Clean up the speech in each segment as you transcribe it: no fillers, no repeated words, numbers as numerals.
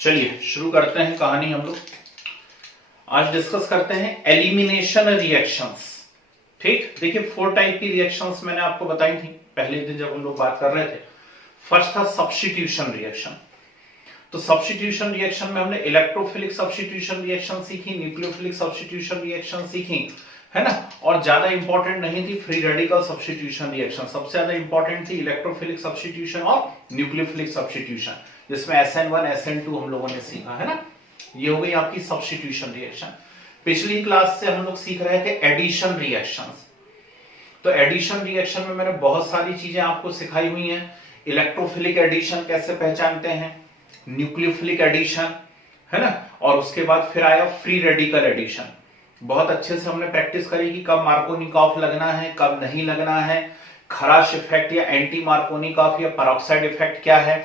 चलिए शुरू करते हैं कहानी हम लोग। आज डिस्कस करते हैं एलिमिनेशन रिएक्शंस। ठीक, देखिए 4 टाइप की रिएक्शंस मैंने आपको बताई थी पहले दिन जब हम लोग बात कर रहे थे। फर्स्ट था सब्स्टिट्यूशन रिएक्शन। तो सब्स्टिट्यूशन रिएक्शन में हमने इलेक्ट्रोफिलिक सब्स्टिट्यूशन रिएक्शन सीखी, न्यूक्लियोफिलिक सब्स्टिट्यूशन रिएक्शन सीखी, है ना। और ज्यादा इंपॉर्टेंट नहीं थी फ्री रेडिकल सब्स्टिट्यूशन रिएक्शन, सबसे ज्यादा इंपॉर्टेंट थी इलेक्ट्रोफिलिक सब्स्टिट्यूशन और न्यूक्लियोफिलिक सब्स्टिट्यूशन, जिसमें SN1 SN2 हम लोगों ने सीखा, है ना। ये हो गई आपकी सब्स्टिट्यूशन रिएक्शन। पिछली क्लास से हम लोग सीख रहे थे एडिशन रिएक्शंस। तो एडिशन रिएक्शन में मैंने बहुत सारी चीजें आपको सिखाई हुई हैं। इलेक्ट्रोफिलिक एडिशन कैसे पहचानते हैं, न्यूक्लियोफिलिक एडिशन, है ना, और उसके बाद फिर आया फ्री रेडिकल एडिशन। बहुत अच्छे से हमने प्रैक्टिस करी कि कब मार्कोनिकॉफ लगना है, कब नहीं लगना है, खराश इफेक्ट या एंटी मार्कोनिकॉफ या पेरोक्साइड इफेक्ट क्या है,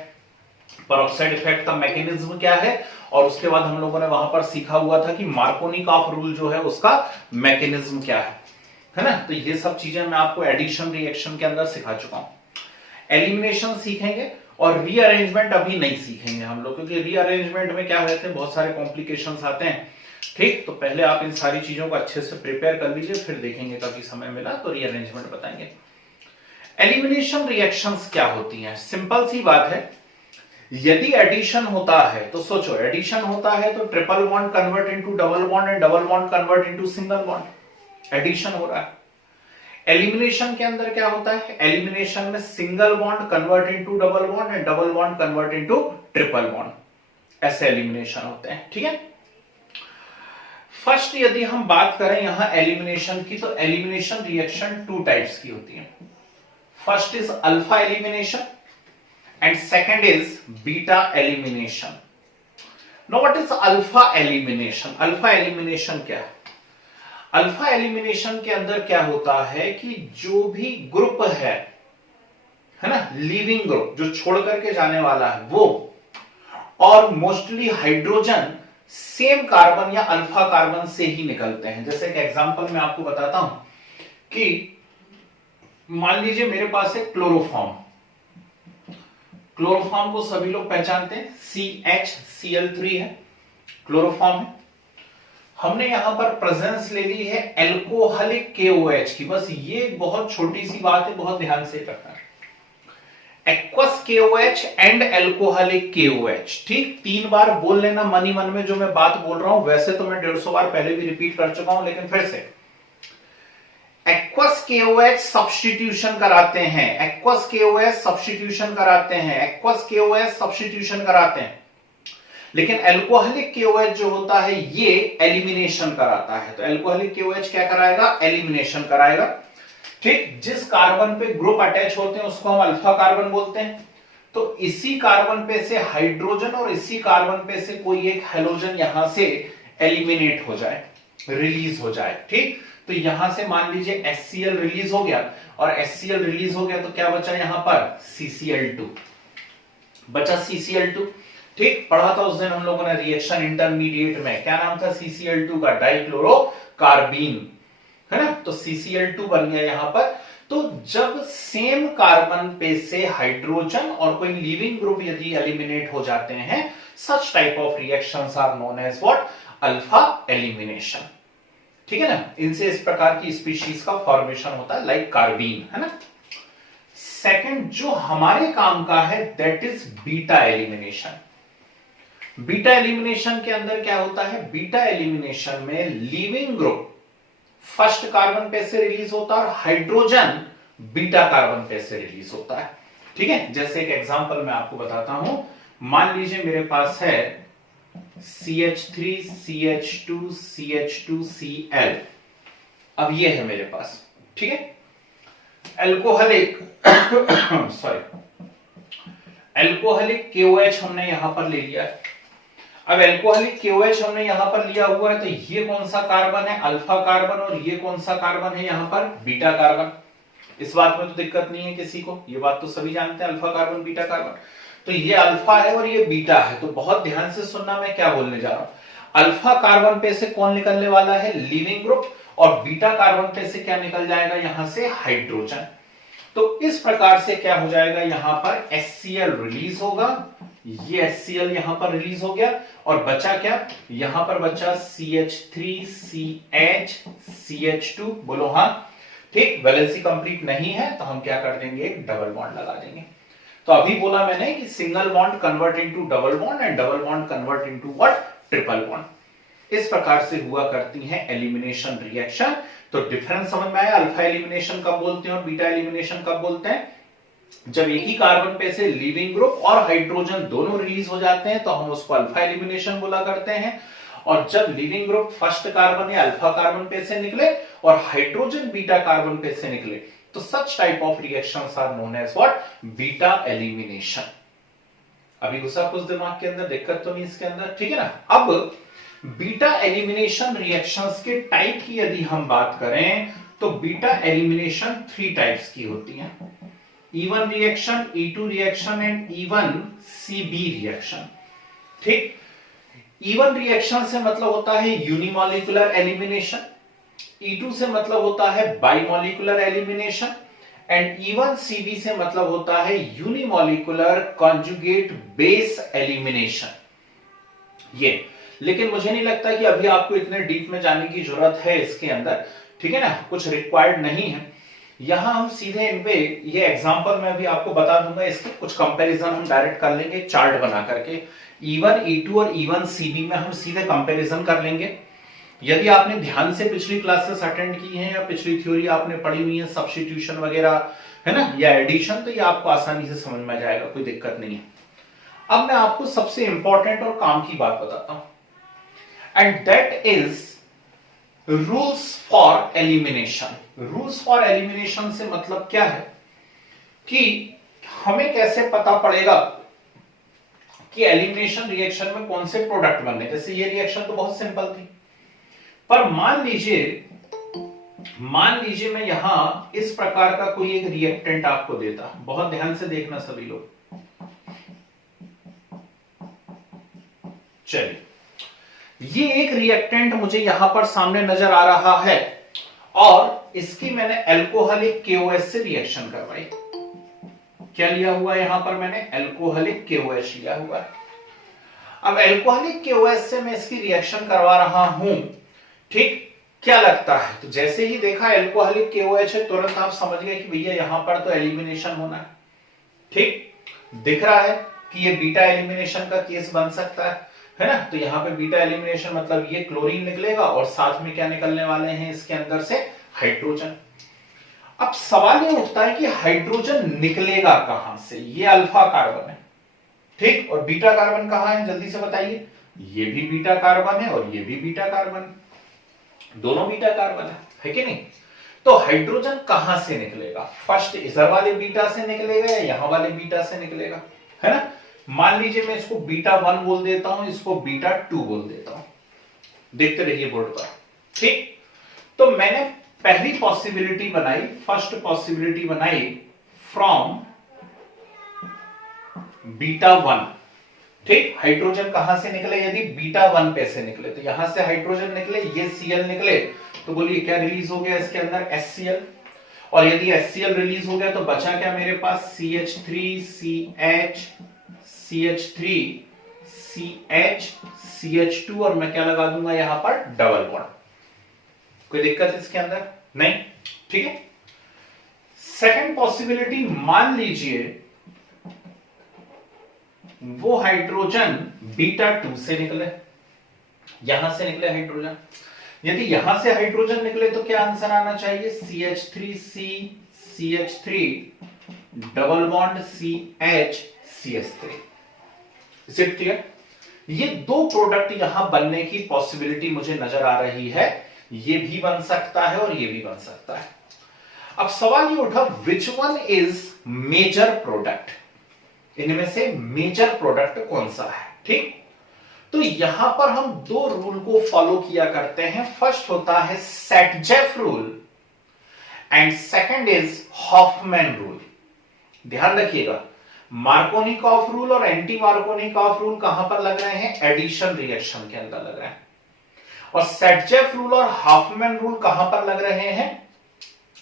पेरोक्साइड इफेक्ट का मैकेनिज्म क्या है, और उसके बाद हम लोगों ने वहां पर सीखा हुआ था कि मार्कोनिकॉफ रूल जो है उसका मैकेनिज्म क्या है ना। तो ये सब चीजें मैं आपको एडिशन रिएक्शन के अंदर सिखा चुका हूं। एलिमिनेशन सीखेंगे और रीअरेंजमेंट अभी नहीं सीखेंगे हम लोग, क्योंकि रीअरेंजमेंट में क्या रहते हैं, बहुत सारे कॉम्प्लिकेशंस आते हैं। ठीक, तो पहले आप इन सारी चीजों को अच्छे से प्रिपेयर कर लीजिए, फिर देखेंगे कभी समय मिला तो रीअरेंजमेंट बताएंगे। एलिमिनेशन रिएक्शंस क्या होती हैं, सिंपल सी बात है। यदि एडिशन होता है तो सोचो, एडिशन होता है तो triple bond convert into double bond and double bond convert into single bond, addition हो रहा है। एलिमिनेशन के अंदर क्या होता है, एलिमिनेशन में single bond convert into double bond and double bond convert into triple bond, ऐसे एलिमिनेशन होते हैं। ठीक है, फर्स्ट यदि हम बात करें यहां एलिमिनेशन की, तो एलिमिनेशन रिएक्शन 2 टाइप्स की होती है। First is alpha elimination and second is beta elimination. Now what is alpha elimination? Alpha elimination क्या है? अल्फा एलिमिनेशन के अंदर क्या होता है कि जो भी ग्रुप है ना, लीविंग ग्रुप जो छोड़ करके जाने वाला है वो, और मोस्टली हाइड्रोजन सेम कार्बन या अल्फा कार्बन से ही निकलते हैं। जैसे एक एग्जांपल मैं आपको बताता हूं कि मान लीजिए मेरे पास है क्लोरोफॉर्म। क्लोरोफॉर्म को सभी लोग पहचानते हैं, CHCl3 है, क्लोरोफॉर्म है। हमने यहां पर प्रेजेंस ले ली है एल्कोहलिक KOH की, बस ये बहुत छोटी सी बात है, बहुत ध्यान से रखना है। Aqueous KOH and alcoholic KOH, ठीक, 3 बार बोल लेना मन ही मन में जो मैं बात बोल रहा हूं। वैसे तो मैं 150 बार पहले भी रिपीट कर चुका हूं, लेकिन फिर से एक्वस KOH सब्स्टिट्यूशन कराते हैं, एक्वस KOH सब्स्टिट्यूशन कराते हैं, एक्वस KOH सब्स्टिट्यूशन कराते हैं, लेकिन एल्कोहलिक KOH जो होता है ये एलिमिनेशन कराता है। तो एल्कोहलिक KOH क्या कराएगा, एलिमिनेशन कराएगा। ठीक, जिस कार्बन पे ग्रुप अटैच होते हैं उसको हम अल्फा कार्बन बोलते हैं। तो इसी कार्बन पे से हाइड्रोजन और इसी कार्बन पे से कोई एक हैलोजन यहां से एलिमिनेट हो जाए, रिलीज हो जाए। ठीक, तो यहां से मान लीजिए HCl रिलीज हो गया, और HCl रिलीज हो गया तो क्या बचा यहां पर, CCl2 बचा, CCl2। ठीक, पढ़ा था उस दिन हम लोगों ने रिएक्शन इंटरमीडिएट में, क्या नाम था CCl2 का, डाइक्लोरोकार्बीन, है ना। तो CCl2 बन गया यहां पर। तो जब सेम कार्बन पे से हाइड्रोजन और कोई लिविंग ग्रुप यदि एलिमिनेट हो जाते हैं, such type of reactions are known as what, alpha elimination. ठीक है ना, इनसे इस प्रकार की स्पीशीज का फॉर्मेशन होता है, लाइक कार्बीन, है ना। सेकंड जो हमारे काम का है that is beta elimination. Beta elimination के अंदर क्या होता है, बीटा एलिमिनेशन में लिविंग ग्रुप फर्स्ट कार्बन पे से रिलीज होता है और हाइड्रोजन बीटा कार्बन पे से रिलीज होता है। ठीक है, जैसे एक एग्जांपल मैं आपको बताता हूं। मान लीजिए मेरे पास है CH3 CH2 CH2 Cl, अब ये है मेरे पास। ठीक है, एल्कोहलिक एल्कोहलिक KOH हमने यहां पर ले लिया है। अब एल्कोहलिक KOH हमने यहां पर लिया हुआ है, तो ये कौन सा कार्बन है, अल्फा कार्बन, और ये कौन सा कार्बन है यहां पर, बीटा कार्बन। इस बात में तो दिक्कत नहीं है किसी को, ये बात तो सभी जानते हैं, अल्फा कार्बन बीटा कार्बन। तो ये अल्फा है और ये बीटा है, तो बहुत ध्यान से सुनना मैं क्या बोलने जा रहा हूं। अल्फा कार्बन पे से कौन निकलने वाला है, लिविंग ग्रुप, और बीटा कार्बन पे से क्या निकल जाएगा यहां से, हाइड्रोजन। तो इस प्रकार से क्या हो जाएगा, यहां पर HCl रिलीज होगा, ये HCl यहां पर रिलीज हो गया और बचा क्या, यहां पर बचा CH3CH CH2, बोलो हाँ। ठीक, वैलेंसी कंप्लीट नहीं है तो हम क्या कर देंगे, एक डबल बॉन्ड लगा देंगे। तो अभी बोला मैंने कि single bond convert into double bond and double bond convert into what, triple bond. इस प्रकार से हुआ करती है एलिमिनेशन रिएक्शन। तो डिफरेंस समझ में आया, अल्फा एलिमिनेशन कब बोलते हैं और बीटा एलिमिनेशन कब बोलते हैं। जब एक ही कार्बन पे से लिविंग ग्रुप और हाइड्रोजन दोनों रिलीज हो जाते हैं तो हम उसको अल्फा एलिमिनेशन बोला करते हैं। और जब लिविंग ग्रुप फर्स्ट कार्बन या अल्फा कार्बन पे से निकले और हाइड्रोजन बीटा कार्बन पे से निकले तो such type of reactions are known as what, beta elimination. अभी घुसा कुछ दिमाग के अंदर, दिक्कत तो नहीं इसके अंदर, ठीक है ना। अब बीटा एलिमिनेशन रिएक्शंस के टाइप की यदि हम बात करें तो बीटा एलिमिनेशन 3 टाइप्स की होती हैं, E1 reaction, E2 reaction and E1 CB reaction. ठीक, E1 रिएक्शन से मतलब होता है यूनिमॉलिक्यूलर एलिमिनेशन, E2 से मतलब होता है बाइमॉलिक्यूलर एलिमिनेशन एंड E1 CB से मतलब होता है यूनिमॉलिक्यूलर कॉन्जुगेट बेस एलिमिनेशन। ये, लेकिन मुझे नहीं लगता कि अभी आपको इतने डीप में जाने की जरूरत है इसके अंदर, ठीक है ना, कुछ रिक्वायर्ड नहीं है। यहां हम सीधे इनपे ये एग्जांपल मैं भी आपको बता दूंगा, इसके कुछ कंपैरिजन हम डायरेक्ट कर लेंगे चार्ट बना करके। E1, E2 और E1 CB में हम सीधे कंपैरिजन कर लेंगे। यदि आपने ध्यान से पिछली क्लासेस अटेंड की हैं या पिछली थ्योरी आपने पढ़ी हुई है, सब्स्टिट्यूशन वगैरह है ना, या एडिशन, तो ये आपको आसानी से समझ में आ जाएगा, कोई दिक्कत नहीं है। अब मैं आपको सबसे इंपॉर्टेंट और काम की बात बताता हूं and that is rules for elimination. Rules for elimination से मतलब क्या है कि हमें कैसे पता पड़ेगा कि एलिमिनेशन रिएक्शन में कौन से प्रोडक्ट बनने। जैसे ये रिएक्शन तो बहुत सिंपल थी, पर मान लीजिए मैं यहां इस प्रकार का कोई एक रिएक्टेंट आपको देता, बहुत ध्यान से देखना सभी लोग। चलिए, ये एक रिएक्टेंट मुझे यहां पर सामने नजर आ रहा है और इसकी मैंने अल्कोहलिक KOH से रिएक्शन करवाई। क्या लिया हुआ यहां पर मैंने, अल्कोहलिक KOH लिया हुआ है। अब अल्कोहलिक KOH से मैं इसकी रिएक्शन करवा रहा हूं, ठीक, क्या लगता है, तो जैसे ही देखा अल्कोहलिक KOH है तुरंत आप समझ गए कि भैया यहां पर तो एलिमिनेशन होना है। ठीक, दिख रहा है कि ये बीटा एलिमिनेशन का केस बन सकता है ना। तो यहां पे बीटा एलिमिनेशन मतलब ये क्लोरीन निकलेगा और साथ में क्या निकलने वाले हैं इसके अंदर से, हाइड्रोजन। अब सवाल ये उठता है कि हाइड्रोजन निकलेगा कहां से, ये अल्फा कार्बन है, ठीक, और बीटा कार्बन कहां है, जल्दी से बताइए। ये भी बीटा कार्बन है और ये भी बीटा कार्बन है, दोनों बीटा कार्बन है कि नहीं। तो हाइड्रोजन कहां से निकलेगा, फर्स्ट इधर वाले बीटा से निकलेगा या यहां वाले बीटा से निकलेगा, है ना। मान लीजिए मैं इसको बीटा 1 बोल देता हूं, इसको बीटा 2 बोल देता हूं, देखते रहिए बोर्ड पर। ठीक, तो मैंने पहली पॉसिबिलिटी बनाई, फर्स्ट पॉसिबिलिटी बनाई फ्रॉम बीटा 1। ठीक, हाइड्रोजन कहां से निकले, यदि बीटा 1 पे से निकले तो यहां से हाइड्रोजन निकले, ये Cl निकले, तो बोलिए क्या रिलीज हो गया इसके अंदर, HCl। और यदि HCl रिलीज हो गया तो बचा क्या मेरे पास, CH3CH CH3 CH CH2 और मैं क्या लगा दूंगा यहां पर, डबल बॉन्ड। कोई दिक्कत इसके अंदर नहीं, ठीक है। सेकंड पॉसिबिलिटी, मान लीजिए वो हाइड्रोजन बीटा 2 से निकले, यहां से निकले हाइड्रोजन। यदि यहां से हाइड्रोजन निकले तो क्या आंसर आना चाहिए, CH3C CH3 double bond CH CH3। Is it clear. ये दो प्रोडक्ट यहां बनने की पॉसिबिलिटी मुझे नजर आ रही है, ये भी बन सकता है और ये भी बन सकता है। अब सवाल ये उठा, which one is major product, इनमें से मेजर प्रोडक्ट कौन सा है। ठीक, तो यहां पर हम दो रूल को फॉलो किया करते हैं। फर्स्ट होता है Saytzeff rule and second is Hofmann rule. ध्यान रखिएगा, मार्कोनिकॉफ रूल और एंटी मार्कोनिकॉफ रूल कहां पर लग रहे हैं, एडिशन रिएक्शन के अंदर लग रहे हैं, और सेटजेफ रूल और हॉफमैन रूल कहां पर लग रहे हैं,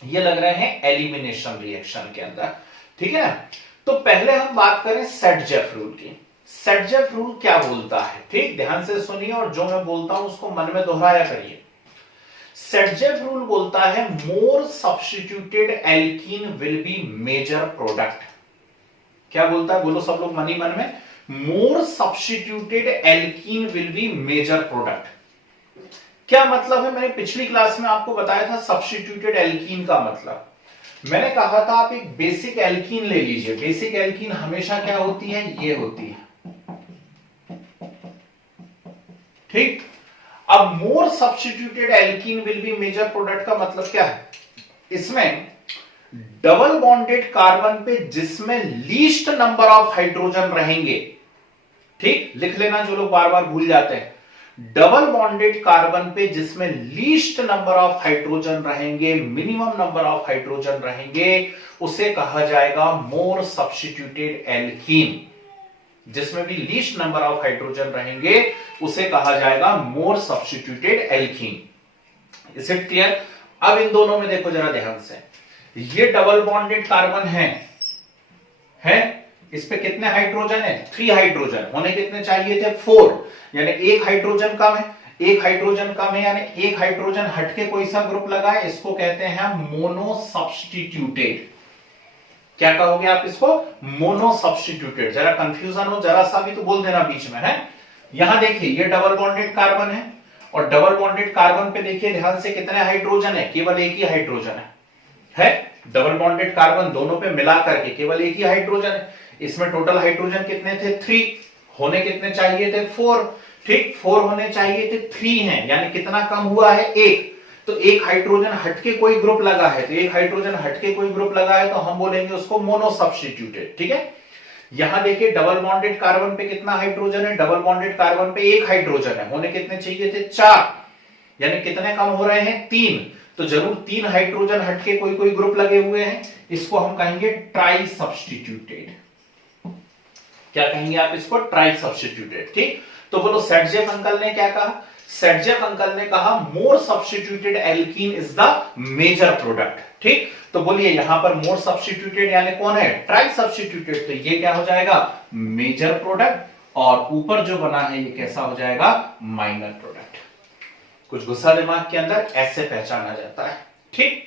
ये लग रहे हैं एलिमिनेशन रिएक्शन के अंदर। ठीक है ना। तो पहले हम बात करें सेटजेफ रूल की। सेटजेफ रूल क्या बोलता है, ठीक, ध्यान से सुनिए और जो मैं बोलता हूं उसको मन में दोहराया करिए। सेटजेफ रूल बोलता है more substituted alkene will be major product. क्या बोलता है, बोलो सब लोग मन ही मन में, more substituted alkene will be major product. क्या मतलब है, मैंने पिछली क्लास में आपको बताया था सब्स्टिट्यूटेड एल्कीन का मतलब। मैंने कहा था आप एक बेसिक एल्कीन ले लीजिए, बेसिक एल्कीन हमेशा क्या होती है, ये होती है, ठीक। अब more substituted alkene will be major product का मतलब क्या है, इसमें डबल बॉन्डेड कार्बन पे जिसमें लीस्ट नंबर ऑफ हाइड्रोजन रहेंगे, ठीक, लिख लेना जो लोग बार बार भूल जाते हैं, डबल बॉन्डेड कार्बन पे जिसमें लीस्ट नंबर ऑफ हाइड्रोजन रहेंगे, मिनिमम नंबर ऑफ हाइड्रोजन रहेंगे, उसे कहा जाएगा मोर सब्स्टिट्यूटेड एल्कीन। जिसमें भी लीस्ट नंबर ऑफ हाइड्रोजन रहेंगे उसे कहा जाएगा मोर substituted alkene. Is it clear? अब इन दोनों में देखो जरा ध्यान से, ये डबल बॉन्डेड कार्बन है, इस पे कितने हाइड्रोजन है, 3 हाइड्रोजन, होने कितने चाहिए थे, 4, यानी एक हाइड्रोजन कम है, एक हाइड्रोजन कम है, यानी एक हाइड्रोजन हटके कोई सा ग्रुप लगा है, इसको कहते हैं मोनो सब्स्टिट्यूटेड। क्या कहोगे आप इसको, मोनो सब्स्टिट्यूटेड। जरा कंफ्यूजन हो जरा सा भी तो बोल देना बीच में, है। यहां देखिए ये डबल बॉन्डेड कार्बन है और डबल बॉन्डेड कार्बन पे देखिए ध्यान से कितने हाइड्रोजन है, केवल एक ही हाइड्रोजन है। डबल बॉन्डेड कार्बन दोनों पे मिला करके केवल एक ही हाइड्रोजन है। इसमें टोटल हाइड्रोजन कितने थे, 3, होने कितने चाहिए थे, 4, ठीक, 4 होने चाहिए थे, 3 हैं, यानी कितना कम हुआ है, 1। तो एक हाइड्रोजन हटके कोई ग्रुप लगा है, तो एक हाइड्रोजन हटके कोई ग्रुप लगा है तो हम बोलेंगे उसको मोनो सब्स्टिट्यूटेड, ठीक है। यहां देखिए डबल बॉन्डेड कार्बन पे कितना हाइड्रोजन है, डबल बॉन्डेड कार्बन पे एक हाइड्रोजन है, होने कितने चाहिए थे, 4, यानी कितने कम हो रहे हैं, 3। तो जरूर 3 हाइड्रोजन हटके कोई कोई ग्रुप लगे हुए हैं, इसको हम कहेंगे ट्राई सब्स्टिट्यूटेड। क्या कहेंगे आप इसको, ट्राई सब्स्टिट्यूटेड, ठीक। तो बोलो सेटजेफ अंकल ने क्या कहा, सेटजेफ अंकल ने कहा more substituted alkene is the major product, ठीक। तो बोलिए यहां पर मोर सब्स्टिट्यूटेड यानी कौन है, ट्राई सब्स्टिट्यूटेड, तो ये क्या हो जाएगा, मेजर प्रोडक्ट, और ऊपर जो बना है ये कैसा हो जाएगा, माइनर प्रोडक्ट। कुछ गुस्सा दिमाग के अंदर, ऐसे पहचाना जाता है, ठीक।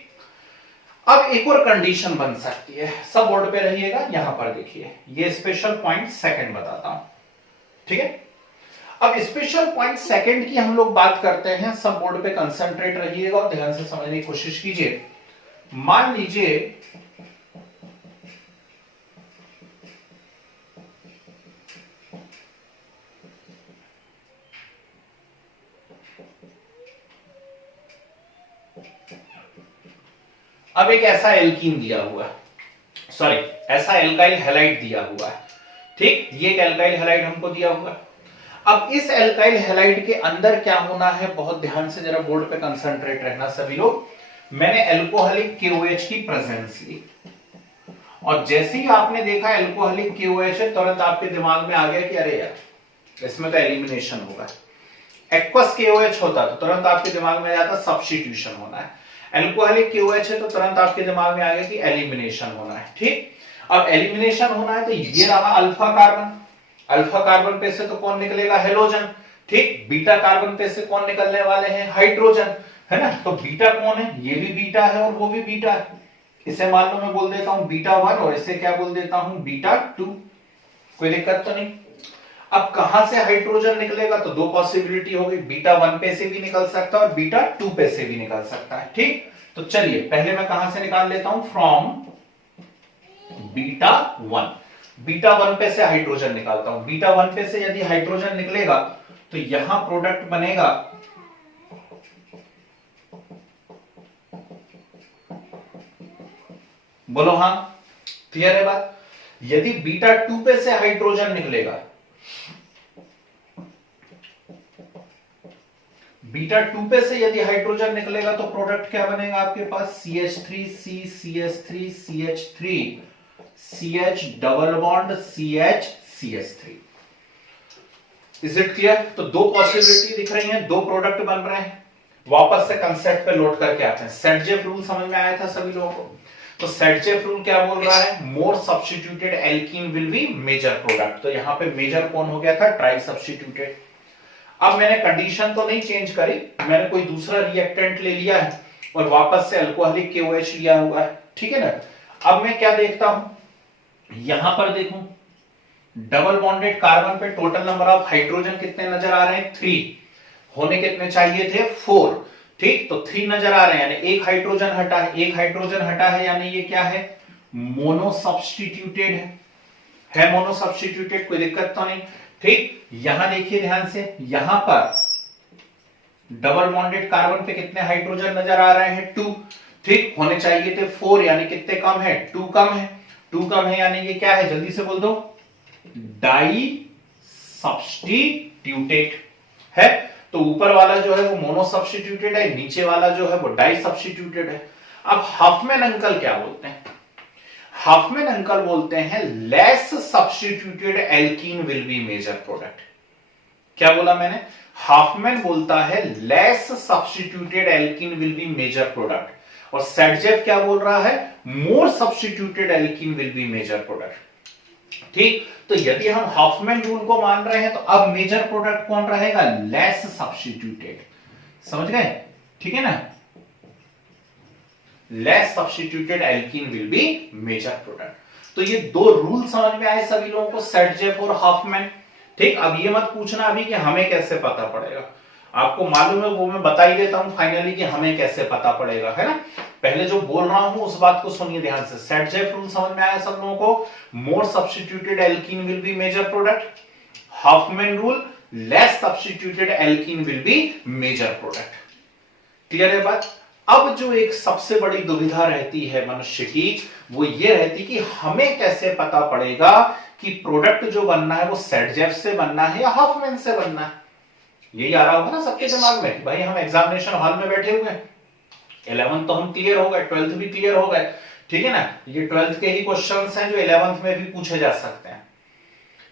अब एक और कंडीशन बन सकती है, सब बोर्ड पे रहिएगा, यहां पर देखिए ये स्पेशल पॉइंट सेकंड बताता हूं, ठीक है। अब स्पेशल पॉइंट सेकंड की हम लोग बात करते हैं, सब बोर्ड पे कंसंट्रेट रहिएगा और ध्यान से समझने की कोशिश कीजिए। मान लीजिए अब एक ऐसा एल्कीन दिया हुआ है, सॉरी ऐसा एल्काइल हैलाइड दिया हुआ है, ठीक, ये एक एल्काइल हैलाइड हमको दिया हुआ है। अब इस एल्काइल हैलाइड के अंदर क्या होना है, बहुत ध्यान से जरा बोर्ड पे कंसंट्रेट रहना सभी लोग। मैंने एल्कोहलिक KOH की प्रेजेंस ली और जैसे ही आपने देखा एल्कोहलिक KOH है, तुरंत आपके दिमाग में आ गया कि अरे यार इसमें तो एलिमिनेशन होगा। एक्वस KOH होता तो तुरंत आपके दिमाग में आ जाता सब्स्टिट्यूशन होना है, एल्कोहलिक KOH है तो तुरंत आपके दिमाग में आ गया कि एलिमिनेशन होना है, ठीक। अब एलिमिनेशन होना है तो ये रहा अल्फा कार्बन, अल्फा कार्बन पे से तो कौन निकलेगा, हेलोजन, ठीक। बीटा कार्बन पे से कौन निकलने वाले हैं, हाइड्रोजन, है ना। तो बीटा कौन है, ये भी बीटा है और वो भी बीटा है, इसे मान लो मैं बोल देता हूं बीटा 1 और इसे क्या बोल देता हूं, बीटा 2, कोई दिक्कत तो नहीं। अब कहां से हाइड्रोजन निकलेगा, तो 2 पॉसिबिलिटी होगी, बीटा 1 पे से भी निकल सकता है और बीटा 2 पे से भी निकल सकता है, ठीक। तो चलिए पहले मैं कहां से निकाल लेता हूं, फ्रॉम बीटा 1, बीटा 1 पे से हाइड्रोजन निकालता हूं। बीटा 1 पे से यदि हाइड्रोजन निकलेगा तो यहां प्रोडक्ट बनेगा बोलो हां, क्लियर है बात। यदि बीटा 2 पे से हाइड्रोजन निकलेगा, बीटा 2 पे से यदि हाइड्रोजन निकलेगा तो प्रोडक्ट क्या बनेगा आपके पास, CH3C CH3 CH3 CH double bond CH CH3। Is it clear? तो 2 पॉसिबिलिटी दिख रही हैं, 2 प्रोडक्ट बन रहे हैं। वापस से कंसेप्ट पे लोड करके आते हैं। सेटजेफ रूल समझ में आया था सभी लोगों को? तो सेडजेफ रूल क्या बोल रहा है, more substituted alkene will be major product. तो यहां पे मेजर कौन हो गया था, ट्राई सब्स्टिट्यूटेड। अब मैंने कंडीशन तो नहीं चेंज करी, मैंने कोई दूसरा रिएक्टेंट ले लिया है और वापस से अल्कोहलिक KOH लिया हुआ है, ठीक है ना। अब मैं क्या देखता हूं, यहां पर देखूं डबल बॉन्डेड कार्बन पे टोटल नंबर ऑफ हाइड्रोजन कितने नजर आ रहे हैं, 3 होने कितने चाहिए थे, 4। ठीक, तो 3 नजर आ रहे हैं, यानी एक हाइड्रोजन हटा है, एक हाइड्रोजन हटा है, यानी ये क्या है, मोनो सब्स्टिट्यूटेड है मोनो सब्स्टिट्यूटेड, कोई दिक्कत तो नहीं। ठीक, यहां देखिए ध्यान से, यहां पर डबल बॉन्डेड कार्बन पे कितने हाइड्रोजन नजर आ रहे हैं, 2। ठीक, होने चाहिए थे 4, यानी कितने कम है, 2 कम है। 2 कम है यानी ये क्या है, जल्दी से बोल दो, डाई सब्स्टिट्यूटेड है। तो ऊपर वाला जो है वो मोनो सब्स्टिट्यूटेड है, नीचे वाला जो है वो डाई सब्स्टिट्यूटेड है। अब हाफमैन अंकल क्या बोलते हैं, हाफमैन अंकल बोलते हैं less substituted alkene will be major product. क्या बोला मैंने, हाफमैन बोलता है less substituted alkene will be major product, और सेडजेफ क्या बोल रहा है, more substituted alkene will be major product. ठीक, तो यदि हम हाफमैन रूल को मान रहे हैं तो अब मेजर प्रोडक्ट कौन रहेगा, लेस सब्स्टिट्यूटेड। समझ गए, ठीक है ना, less substituted alkene will be major product. तो ये दो रूल समझ में आए सभी लोगों को, सेडजेफ और हाफमैन। ठीक, अब ये मत पूछना अभी कि हमें कैसे पता पड़ेगा, आपको मालूम है वो मैं बता ही देता हूं फाइनली कि हमें कैसे पता पड़ेगा, है ना। पहले जो बोल रहा हूं उस बात को सुनिए ध्यान से। सेडजेफ रूल समझ में आया सब लोगों को, more substituted alkene will be major product. Hofmann rule, less substituted alkene will be major product. Clear है बात। अब जो एक सबसे बड़ी दुविधा रहती है मनुष्य की, वो ये रहती कि हमें कैसे पता पड़ेगा कि प्रोडक्ट जो बनना है वो सेडजेफ से बनना है या हाफमैन से बनना है। यही आ रहा होगा ना सबके दिमाग में, भाई हम एग्जामिनेशन हॉल में बैठे हुए हैं, 11th तो हम क्लियर हो गए, 12th भी क्लियर हो गए, ठीक है ना, ये 12th के ही क्वेश्चंस हैं जो 11th में भी पूछे जा सकते हैं।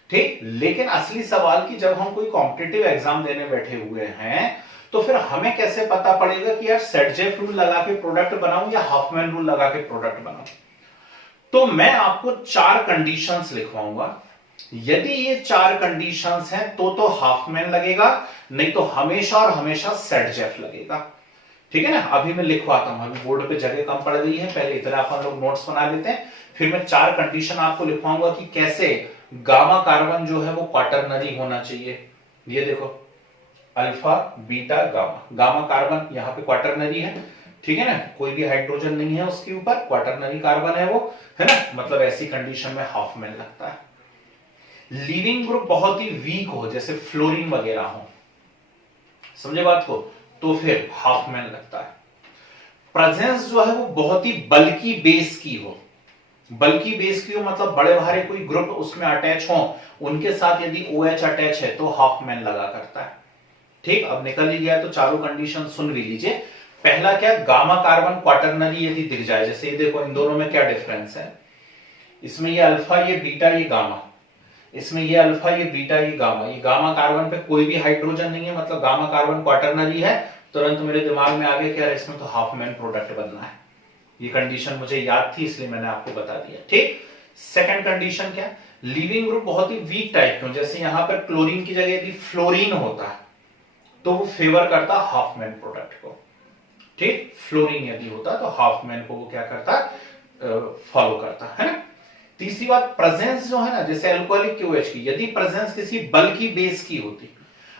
ठीक, लेकिन असली सवाल की जब हम कोई कॉम्पिटिटिव एग्जाम देने बैठे हुए हैं तो फिर हमें कैसे पता पड़ेगा कि यार सेडजेफ रूल लगा के प्रोडक्ट बनाऊं या हाफमैन रूल लगा के प्रोडक्ट बनाऊं। तो मैं आपको 4 कंडीशंस लिखवाऊंगा, यदि ये 4 कंडीशंस हैं तो हाफमैन लगेगा, नहीं तो हमेशा और हमेशा सेडजेफ लगेगा। ठीक है ना, अभी मैं लिखवाता हूं, अभी बोर्ड पे जगह कम पड़ गई है, पहले इतना अपन लोग नोट्स बना लेते हैं, फिर मैं 4 कंडीशन आपको लिखवाऊंगा कि कैसे गामा कार्बन जो है वो क्वाटरनरी होना चाहिए। ये देखो, alpha beta gamma, gamma carbon यहां पे क्वाटरनरी है, ठीक है ना, कोई भी हाइड्रोजन नहीं है उसके ऊपर, क्वाटरनरी कार्बन है वो, है ना, मतलब ऐसी कंडीशन में हाफमैन लगता है। लीविंग ग्रुप बहुत ही वीक हो, जैसे फ्लोरीन वगैरह हो, समझे बात को, तो फिर हाफमैन लगता है। प्रेजेंस जो है वो बहुत ही बल्की बेस की हो, बल्की बेस की हो मतलब बड़े भारे कोई ग्रुप उसमें अटैच हो, उनके साथ यदि OH अटैच है तो हाफमैन लगा करता है। ठीक, अब निकल ही गया तो चारों कंडीशन सुन भी लीजिए। पहला क्या, गामा कार्बन क्वाटरनरी यदि दिख जाए, जैसे ये देखो इन दोनों में क्या डिफरेंस है, इसमें ये अल्फा ये बीटा ये गामा, इसमें ये अल्फा ये बीटा ये गामा कार्बन पे कोई भी हाइड्रोजन नहीं है, मतलब गामा कार्बन क्वाटरनरी है, तुरंत मेरे दिमाग में आ गया कि यार इसमें तो हाफमैन प्रोडक्ट बनना है। ये कंडीशन मुझे याद थी इसलिए मैंने आपको बता दिया। ठीक, सेकंड कंडीशन क्या, लीविंग ग्रुप बहुत ही वीक टाइप के, जैसे यहां पर क्लोरीन की जगह यदि फ्लोरीन होता है तो वो फेवर करता हाफमैन प्रोडक्ट को। ठीक, फ्लोरीन यदि होता तो हाफमैन को वो क्या करता, फॉलो करता, है ना। तीसरी बात, प्रेजेंस जो है ना, जैसे अल्कोहलिक KOH की, यदि प्रेजेंस किसी बल्की बेस की होती,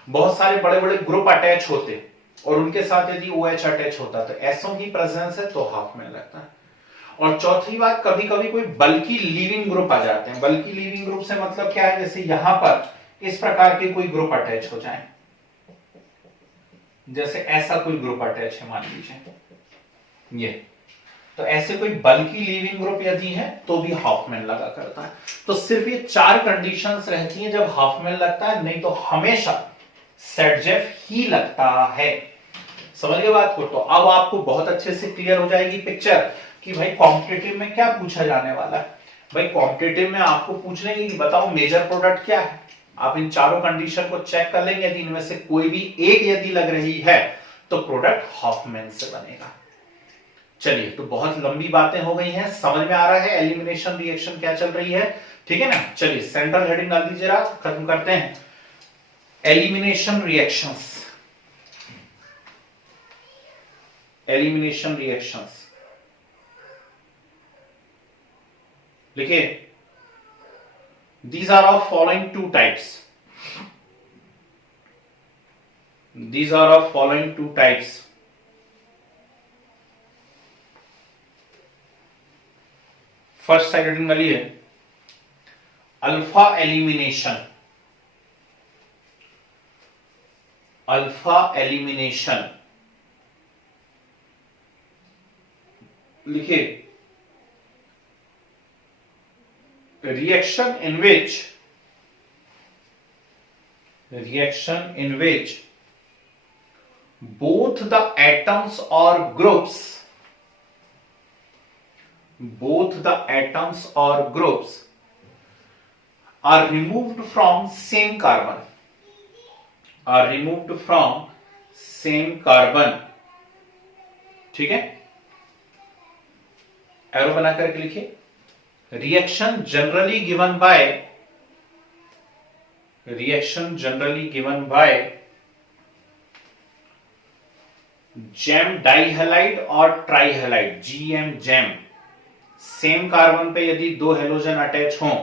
बहुत सारे बड़े बड़े ग्रुप अटैच होते और उनके साथ यदि OH अटैच होता तो एसओ की प्रेजेंस है तो हाफमैन लगता है। और चौथी बात, कभी कभी कोई बल्की लीविंग ग्रुप आ जाते हैं। बल्की लीविंग ग्रुप से मतलब क्या है, जैसे यहां पर इस प्रकार के कोई ग्रुप अटैच हो जाए, जैसे ऐसा कोई ग्रुप अटैच है मान लीजिए ये, तो ऐसे कोई बल्की लीविंग ग्रुप यदि है तो भी हाफमैन लगा करता है। तो सिर्फ ये 4 कंडीशंस रहती हैं जब हाफमैन लगता है, नहीं तो हमेशा सेडजेफ ही लगता है। समझ गए बात को। तो अब आपको बहुत अच्छे से क्लियर हो जाएगी पिक्चर कि भाई कॉम्पिटिटिव में क्या पूछा जाने वाला है। भाई कॉम्पिटिटिव में आपको पूछने की बताओ मेजर प्रोडक्ट क्या है, आप इन चारों कंडीशन को चेक कर लेंगे, यदि इनमें से कोई भी एक यदि लग रही है तो प्रोडक्ट हाफमैन से बनेगा। चलिए, तो बहुत लंबी बातें हो गई हैं, समझ में आ रहा है एलिमिनेशन रिएक्शन क्या चल रही है, ठीक है ना। चलिए सेंट्रल हेडिंग डाल दीजिए, खत्म करते हैं एलिमिनेशन रिएक्शंस। एलिमिनेशन रिएक्शंस लिखिए, these are of following two types. These are of following two types. First side heading वाली है अल्फा एलिमिनेशन। अल्फा एलिमिनेशन लिखिए, reaction in which both the atoms or groups are removed from same carbon, ठीक है। Arrow बना करके लिखिए, reaction generally given by gem dihalide और trihalide, GM gem, same carbon पे यदि दो हेलोजन अटैच हों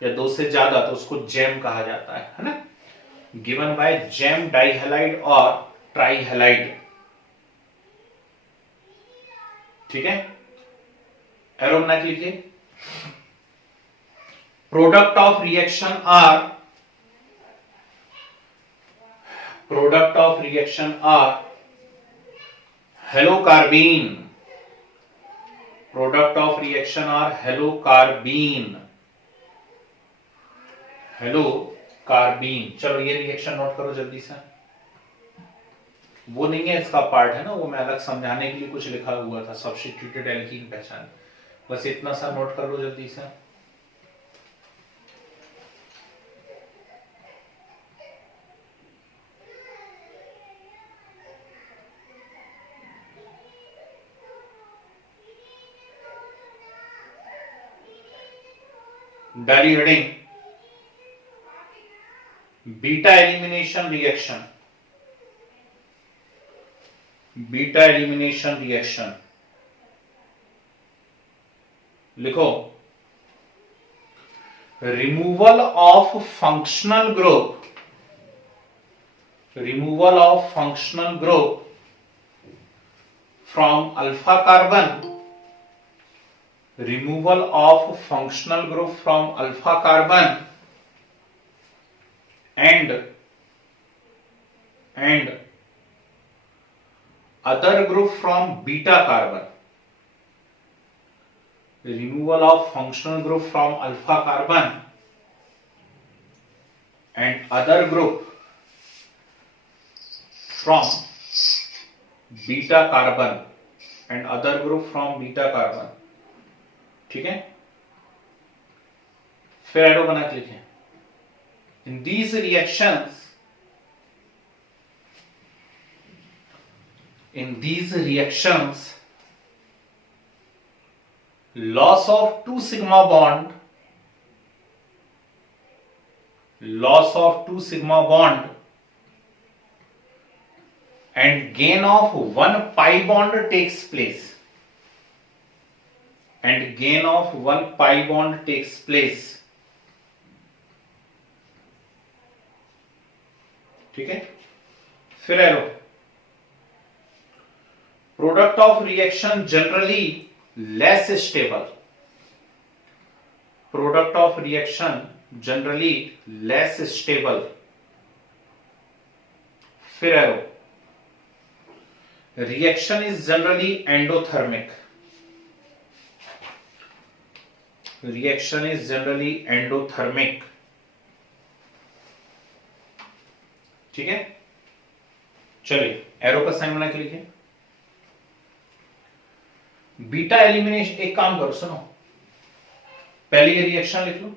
या दो से ज्यादा तो उसको जैम कहा जाता है ना। गिवन बाय जैम डाइहैलाइड और ट्राइहैलाइड, ठीक है। एरो बना के लिखिए, product of reaction are halocarbene. Product of reaction are halocarbene. चलो ये रिएक्शन नोट करो जल्दी से, वो नहीं है इसका पार्ट है ना, वो मैं अलग समझाने के लिए कुछ लिखा हुआ था, सब्स्टिट्यूटेड एल्कीन पहचान, बस इतना सा नोट कर लो जल्दी से। डाली हेडिंग बीटा एलिमिनेशन रिएक्शन, लिखो, removal of functional group from alpha carbon, and other group from beta carbon. Removal of functional group from alpha carbon and other group from beta carbon, ठीक है। फिर arrow बना के लिखें, in these reactions loss of 2 sigma bond and gain of 1 pi bond takes place, ठीक है। फिर arrow, product of reaction generally less stable, फिर arrow, reaction is generally endothermic, ठीक है। चलिए एरो का साइन बना के लिखिए, बीटा एलिमिनेशन, एक काम करो सुनो, पहले ये रिएक्शन लिख लो,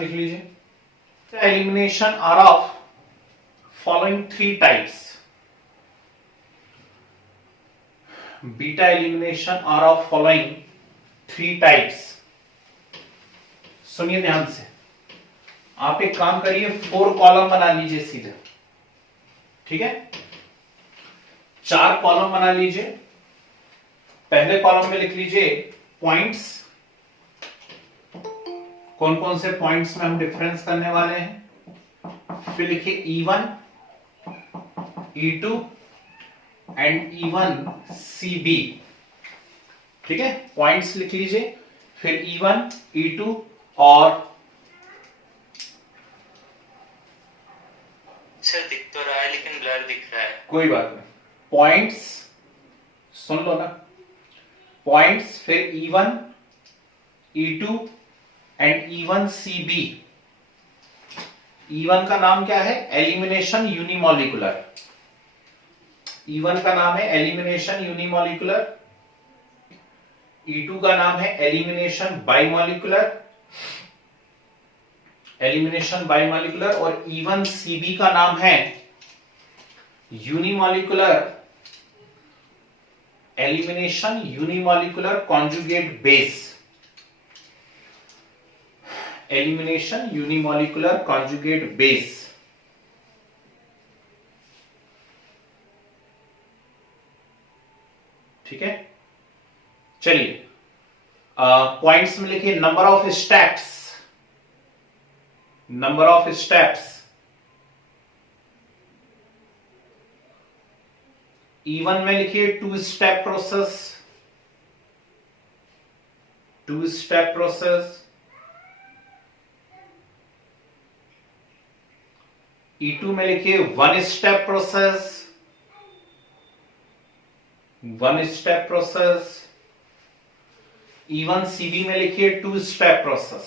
लिख लीजिए। Elimination are of following 3 types, beta elimination are of following 3 types. सुनिए ध्यान से, आप एक काम करिए, 4 कॉलम बना लीजिए सीधे, ठीक है। 4 कॉलम बना लीजिए। पहले कॉलम में लिख लीजिए पॉइंट्स, कौन कौन से पॉइंट्स में हम डिफरेंस करने वाले हैं। फिर लिखिए E1, E2 and E1 CB, ठीक है। पॉइंट्स लिख लीजिए, फिर E1, E2 और सर दिख तो रहा है लेकिन ब्लर दिख रहा है। कोई बात नहीं, पॉइंट्स सुन लो ना, पॉइंट्स फिर E1, E2 and E1 CB। E1 का नाम क्या है, एलिमिनेशन यूनिमोलिकुलर। E1 का नाम है एलिमिनेशन यूनिमोलिकुलर। E2 का नाम है एलिमिनेशन बाइमोलिकुलर, एलिमिनेशन बाइमोलिकुलर। और E1 CB का नाम है unimolecular elimination unimolecular conjugate base, elimination unimolecular conjugate base, ठीक है। चलिए पॉइंट्स में लिखिए number of steps, number of steps E1 में लिखिए 2 step process, 2 step process. E2 में लिखिए 1 step process, 1 step process. E1 CB में लिखिए 2 स्टेप प्रोसेस,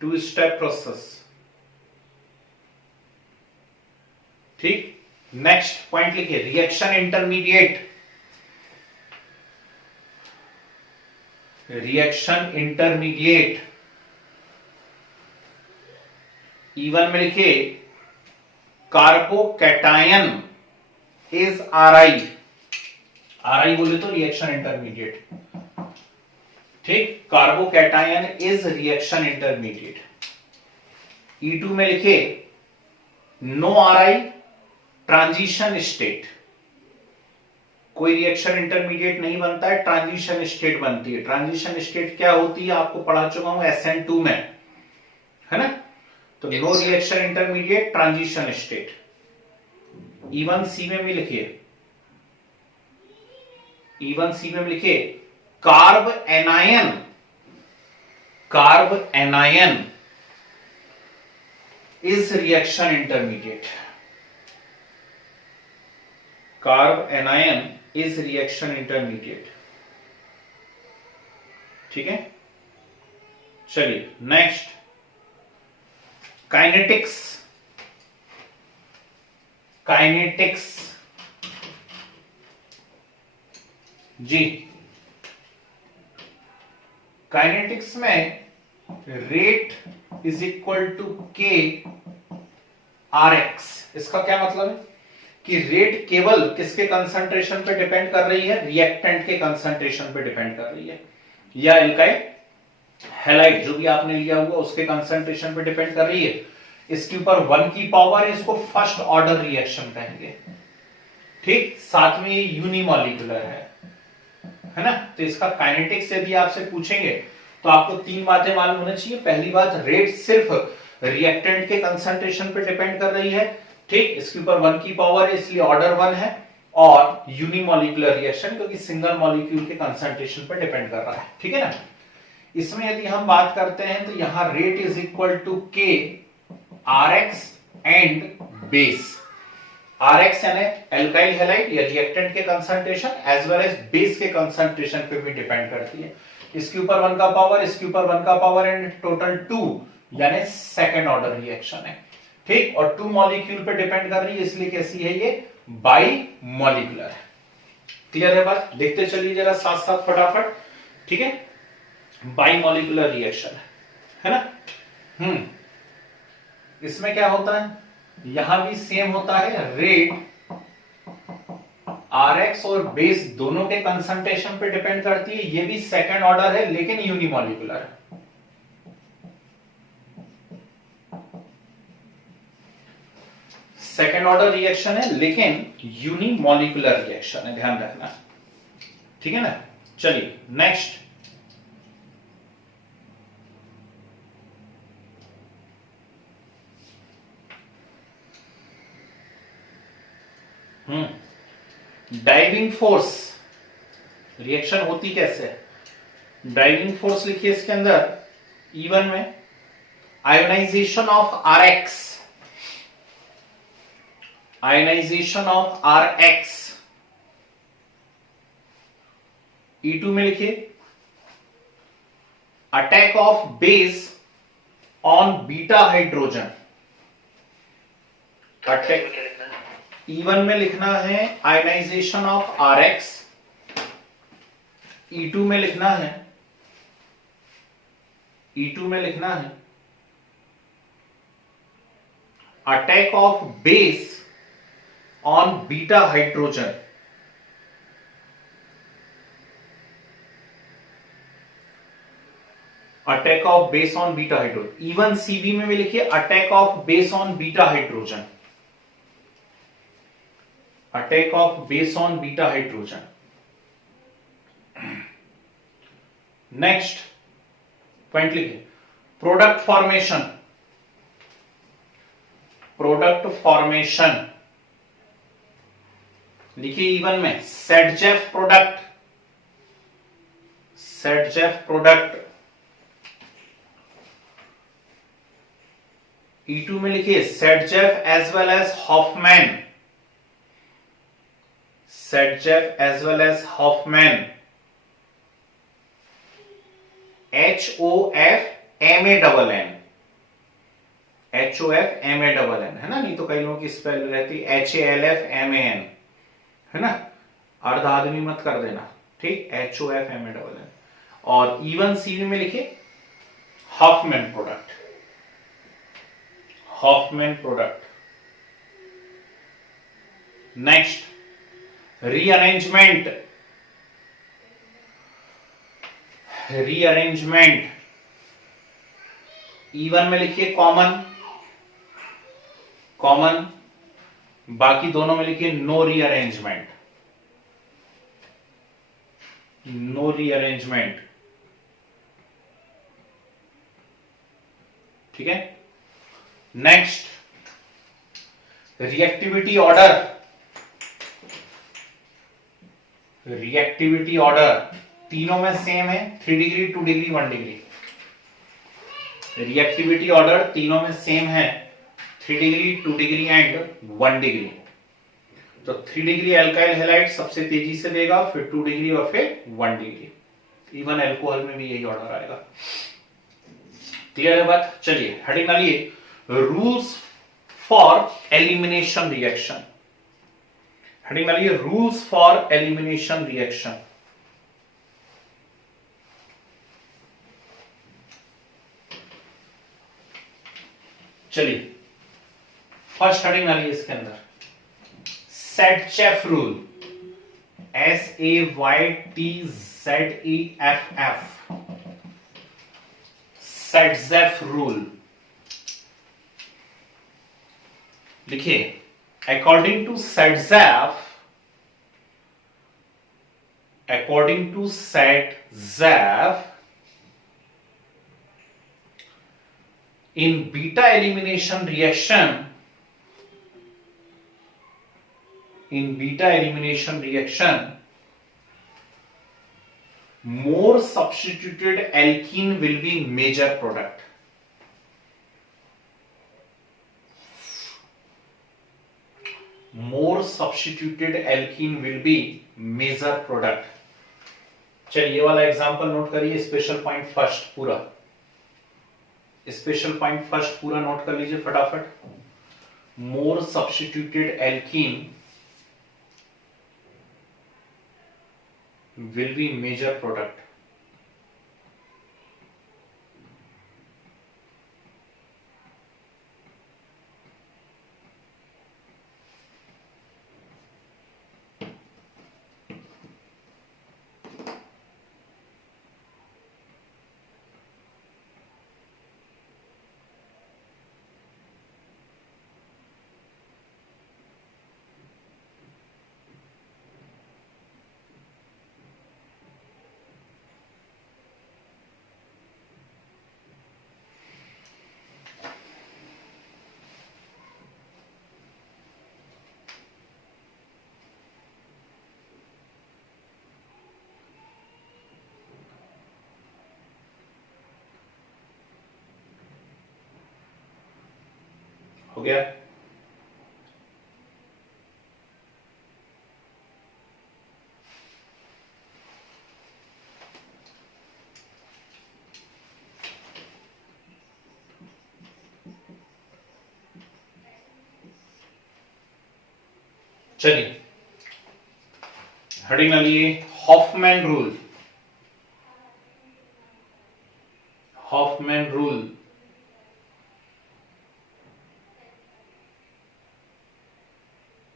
2 स्टेप प्रोसेस, ठीक। नेक्स्ट पॉइंट लिखिए reaction intermediate, reaction intermediate. E1 में लिखिए कार्बोकैटायन इज RI, RI बोले तो रिएक्शन इंटरमीडिएट, ठीक। Carbocation is reaction intermediate. E2 में लिखिए नो RI ट्रांजिशन स्टेट, कोई रिएक्शन इंटरमीडिएट नहीं बनता है, ट्रांजिशन स्टेट बनती है। ट्रांजिशन स्टेट क्या होती है आपको पढ़ा चुका हूं SN2 में, है ना। तो no reaction intermediate, transition state. E1 C में भी लिखिए, E1 C में लिखिए carbanion, carbanion is reaction intermediate, carbanion is reaction intermediate, ठीक है। चलिए नेक्स्ट काइनेटिक्स, काइनेटिक्स जी। काइनेटिक्स में rate is equal to K RX। इसका क्या मतलब है कि रेट केवल किसके कंसंट्रेशन पे डिपेंड कर रही है, रिएक्टेंट के कंसंट्रेशन पे डिपेंड कर रही है, या एल्काइल हैलाइड जो भी आपने लिया हुआ उसके कंसंट्रेशन पे डिपेंड कर रही है। इसके ऊपर 1 की पावर है, इसको फर्स्ट ऑर्डर रिएक्शन कहेंगे, ठीक। साथ में ये यूनिमोलिकुलर है ना। तो इसका काइनेटिक्स यदि आपसे पूछेंगे तो आपको 3 बातें मालूम होनी चाहिए। पहली बात, रेट सिर्फ रिएक्टेंट के कंसंट्रेशन पे डिपेंड कर रही है, ठीक। इसके ऊपर 1 की पावर है इसलिए ऑर्डर 1 है, और यूनिमोलिकुलर रिएक्शन क्योंकि सिंगल मॉलिक्यूल के कंसंट्रेशन पे डिपेंड कर रहा है, ठीक है ना। इसमें यदि हम बात करते हैं तो यहां rate is equal to K RX and base. RX यानी एल्काइल हैलाइड या रिएक्टेंट के concentration as well as base के कंसंट्रेशन पे भी डिपेंड करती है। इसके ऊपर 1 का पावर, इसके ऊपर 1 का पावर एंड टोटल 2 यानी सेकंड ऑर्डर रिएक्शन है, ठीक। और 2 मॉलिक्यूल पे डिपेंड कर रही है इसलिए कैसी है ये, बाई मॉलिकुलर है। क्लियर है बात, देखते चलिए जरा साथ साथ फटाफट, ठीक है। बाई मॉलिकुलर रिएक्शन है ना। इसमें क्या होता है, यहां भी सेम होता है, रेट RX और बेस दोनों के कंसंट्रेशन पे डिपेंड करती है। ये भी सेकेंड ऑर्डर है लेकिन यूनिमॉलिक्यूलर है। सेकेंड ऑर्डर रिएक्शन है लेकिन यूनिमॉलिक्यूलर रिएक्शन है, ध्यान रखना। ठीक है ना। चलिए नेक्स्ट। ड्राइविंग फोर्स रिएक्शन होती कैसे है? ड्राइविंग फोर्स लिखिए इसके अंदर E1 में ionisation of RX, ionisation of RX। E2 में लिखिए attack of base on beta hydrogen. Attack E1 में लिखना है आयोनाइजेशन ऑफ RX, E2 में लिखना है attack of base on beta hydrogen. Attack of base on beta hydrogen. E1 CB में भी लिखिए attack of base on beta hydrogen, attack of base on beta hydrogen. Next point लिखिए product formation. Product formation लिखिए E1 में सेटजेफ product, सेटजेफ product. E2 में लिखिए Saytzeff as well as Hofmann, Saytzeff as well as Hofmann. HOFMANN, HOFMANN है ना, नहीं तो कई लोगों की स्पेल रहती HALFMAN है ना, अर्ध आदमी मत कर देना, ठीक। HOFMANN। और E1 CV में लिखिए Hofmann product, Hofmann product. Next rearrangement, rearrangement. E1 में लिखिए कॉमन, कॉमन। बाकी दोनों में लिखिए नो रीअरेंजमेंट, नो रीअरेंजमेंट। ठीक है। Next reactivity order, reactivity order तीनों में सेम है, 3 degree 2 degree 1 degree. Reactivity order तीनों में सेम है, 3 डिग्री 2 डिग्री एंड 1 डिग्री। तो 3 डिग्री एल्काइल हैलाइड सबसे तेजी से देगा, फिर 2 डिग्री और फिर 1 डिग्री। इवन एल्कोहल में भी यही ऑर्डर आएगा। क्लियर है बात। चलिए हेडिंग डालिए rules for elimination reaction. Heading डालिए रूल्स फॉर एलिमिनेशन रिएक्शन। चलिए फर्स्ट हेडिंग डालिए इसके अंदर Saytzeff rule, SAYTZEFF, Saytzeff rule. लिखिए according to Saytzeff, according to Saytzeff in beta elimination reaction, in beta elimination reaction more substituted alkene will be major product, more substituted alkene will be major product। चलिए ये वाला example note करिए, special point first पूरा, special point first पूरा note कर लीजिए फटाफट। More substituted alkene will be major product. हो गया। चलिए हेडिंग डालिए हॉफमैन रूल। हॉफमैन रूल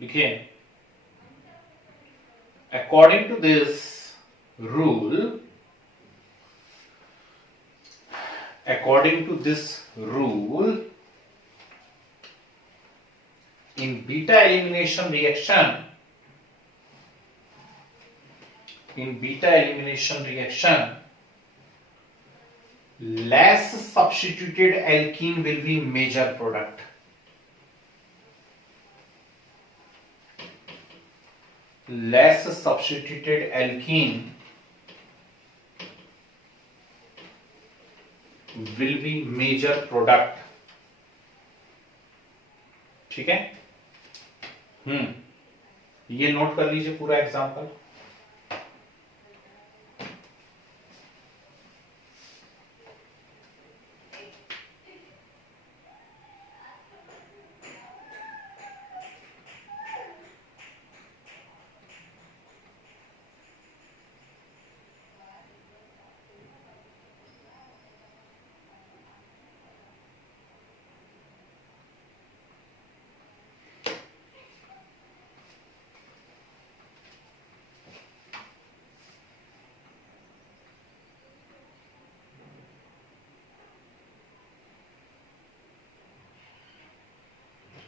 लिखिए, according to this rule, according to this rule, in beta elimination reaction, less substituted alkene will be major product. Less substituted alkene will be major product. ठीक है, ये note कर लीजिए पूरा example.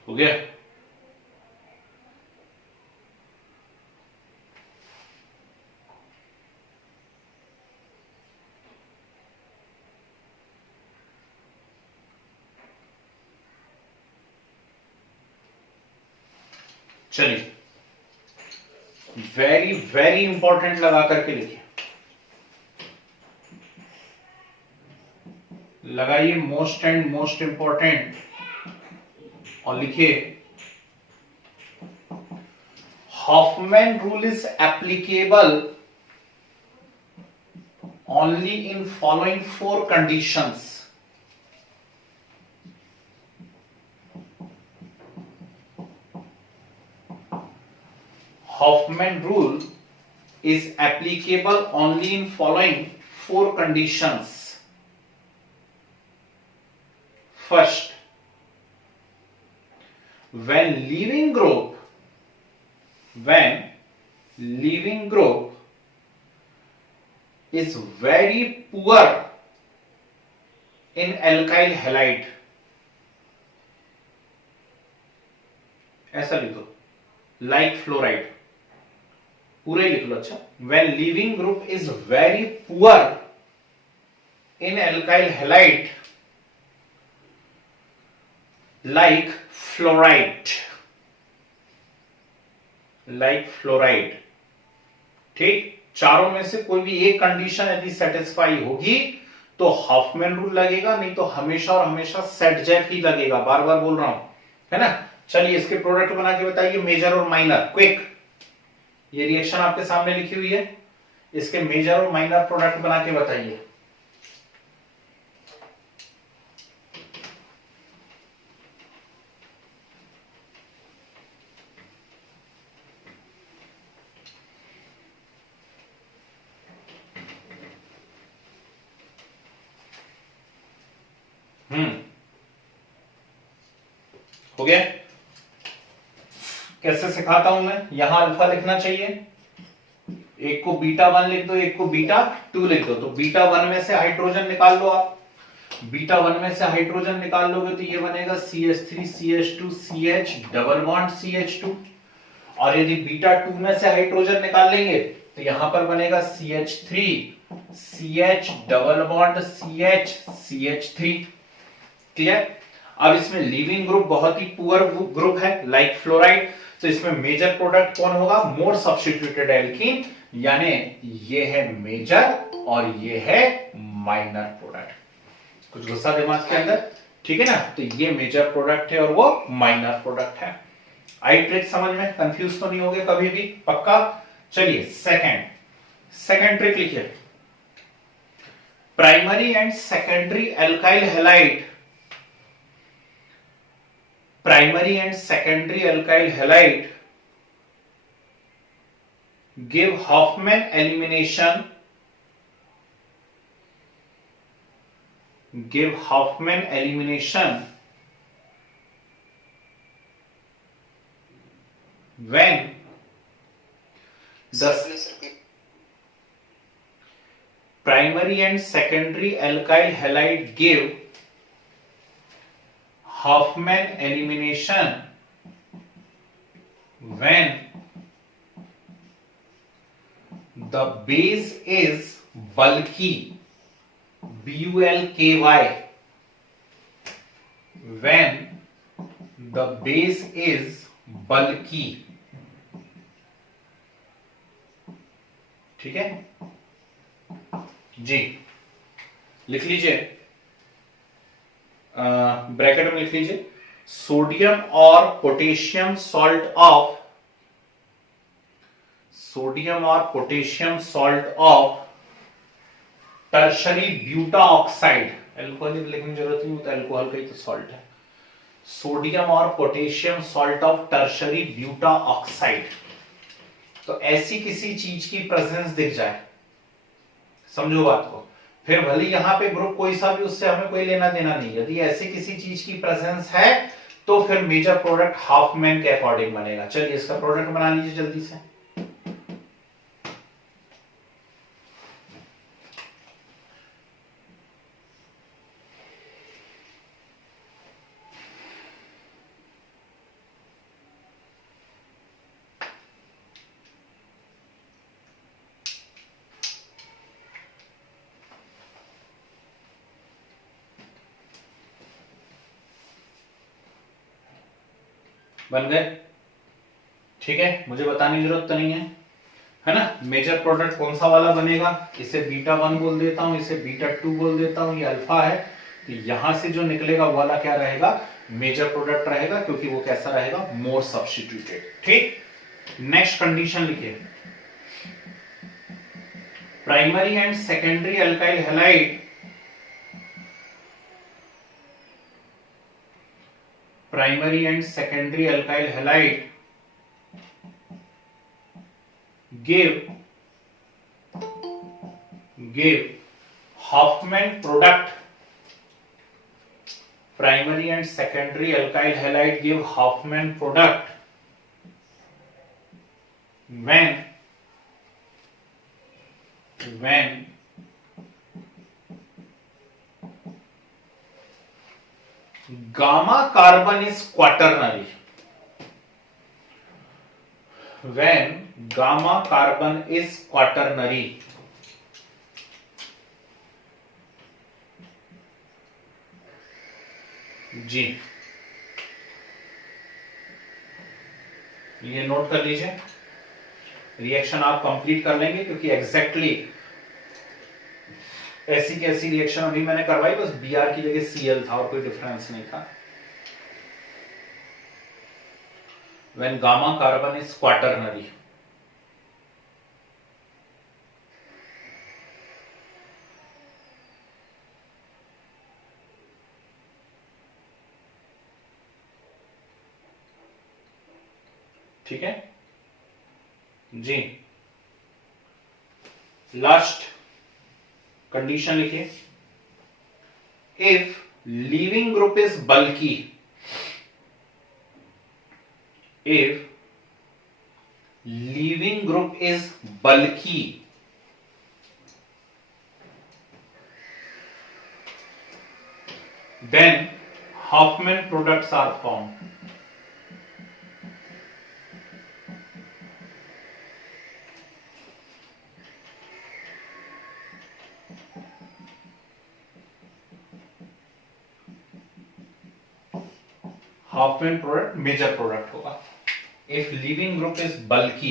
हो गया। चलिए वेरी वेरी इंपॉर्टेंट लगा करके लिखिए, लगाइए मोस्ट एंड मोस्ट इंपॉर्टेंट और लिखिए Hofmann rule is applicable only in following 4 conditions. Hoffman rule is applicable only in following 4 conditions. First, when leaving group is very poor in alkyl halide, ऐसा लिख दो, like fluoride, पूरे लिख लो। अच्छा, when leaving group is very poor in alkyl halide like fluoride, ठीक। चारों में से कोई भी एक कंडीशन यदि सेटिस्फाई होगी तो हॉफमैन रूल लगेगा, नहीं तो हमेशा और हमेशा सेट जेफ ही लगेगा। बार बार बोल रहा हूं, है ना। चलिए इसके प्रोडक्ट बना के बताइए, मेजर और माइनर, क्विक। ये रिएक्शन आपके सामने लिखी हुई है, इसके मेजर और माइनर प्रोडक्ट बना के बताइए। हो गया। कैसे सिखाता हूं मैं, यहां अल्फा लिखना चाहिए, एक को बीटा 1 लिख दो, एक को बीटा 2 लिख दो। तो बीटा 1 में से हाइड्रोजन निकाल लो आप, बीटा 1 में से हाइड्रोजन निकाल लोगे तो ये बनेगा CH3 CH2 CH double bond CH2। और यदि बीटा 2 में से हाइड्रोजन निकाल लेंगे तो यहां पर बनेगा CH3 CH double bond CH CH3। Clear. अब इसमें लिविंग ग्रुप बहुत ही पुअर ग्रुप है, लाइक फ्लोराइड, तो इसमें मेजर प्रोडक्ट कौन होगा, मोर सब्स्टिट्यूटेड एल्कीन, यानी ये है मेजर और ये है माइनर प्रोडक्ट। कुछ गुस्सा दिमाग के अंदर, ठीक है ना। तो ये मेजर प्रोडक्ट है और वो माइनर प्रोडक्ट है। आई ट्रिक समझ में, कंफ्यूज तो नहीं हो गए कभी भी, पक्का। चलिए सेकंड ट्रिक लिखिए। Primary and secondary alkyl halide, primary and secondary alkyl halide give Hofmann elimination, give Hofmann elimination when the primary and secondary alkyl halide give Hofmann elimination when the base is bulky, bulky, when the base is bulky, ठीक है जी। लिख लीजिए, bracket में लिख लीजिए, sodium और potassium salt of, sodium और potassium salt of tertiary buta oxide, alcohol लिखने की जरूरत नहीं होता, एल्कोहल का ही तो सॉल्ट है। सोडियम और potassium salt of tertiary buta oxide, तो ऐसी किसी चीज की प्रेजेंस दिख जाए, समझो बात को, फिर भले यहां पे ग्रुप कोई सा भी, उससे हमें कोई लेना देना नहीं। यदि ऐसी किसी चीज की प्रेजेंस है तो फिर मेजर प्रोडक्ट हॉफमैन के अकॉर्डिंग बनेगा। चलिए इसका प्रोडक्ट बना लीजिए जल्दी से। बन गए, ठीक है, मुझे बताने की जरूरत तो नहीं है ना। मेजर प्रोडक्ट कौन सा वाला बनेगा, इसे बीटा 1 बोल देता हूं, इसे बीटा 2 बोल देता हूं, ये अल्फा है। तो यहां से जो निकलेगा वो वाला क्या रहेगा, मेजर प्रोडक्ट रहेगा, क्योंकि वो कैसा रहेगा, मोर सब्स्टिट्यूटेड। ठीक, नेक्स्ट कंडीशन लिखिए, primary and secondary alkyl halide, primary and secondary alkyl halide give Hofmann product, primary and secondary alkyl halide give Hofmann product when gamma carbon is quaternary, when gamma carbon is quaternary, जी ये note कर लीजिए। Reaction आप complete कर लेंगे, क्योंकि exactly ऐसी कैसी reaction अभी मैंने करवाई, बस Br की जगह Cl था और कोई डिफरेंस नहीं था। When gamma carbon is quaternary, ठीक है जी। लास्ट कंडीशन लिखिए, if leaving group is bulky, if leaving group is bulky, then Hofmann products are formed. Hofmann product major product होगा if leaving group is bulky,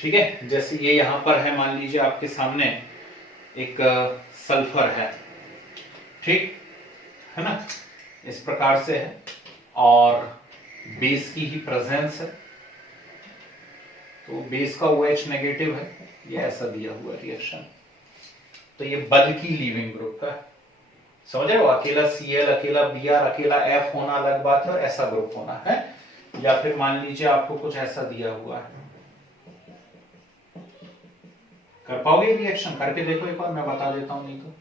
ठीक है, जैसे ये यहां पर है, मान लीजिए आपके सामने एक सल्फर है, ठीक है ना, इस प्रकार से है और बेस की ही प्रेजेंस है, तो बेस का OH नेगेटिव है, ये ऐसा दिया हुआ रिएक्शन, तो ये बल्कि लीविंग ग्रुप है, समझ रहे हो, अकेला Cl, अकेला Br, अकेला F होना अलग बात है और ऐसा ग्रुप होना है, या फिर मान लीजिए आपको कुछ ऐसा दिया हुआ है, कर पाओगे रिएक्शन? करके देखो एक बार, मैं बता देता हूं, नहीं तो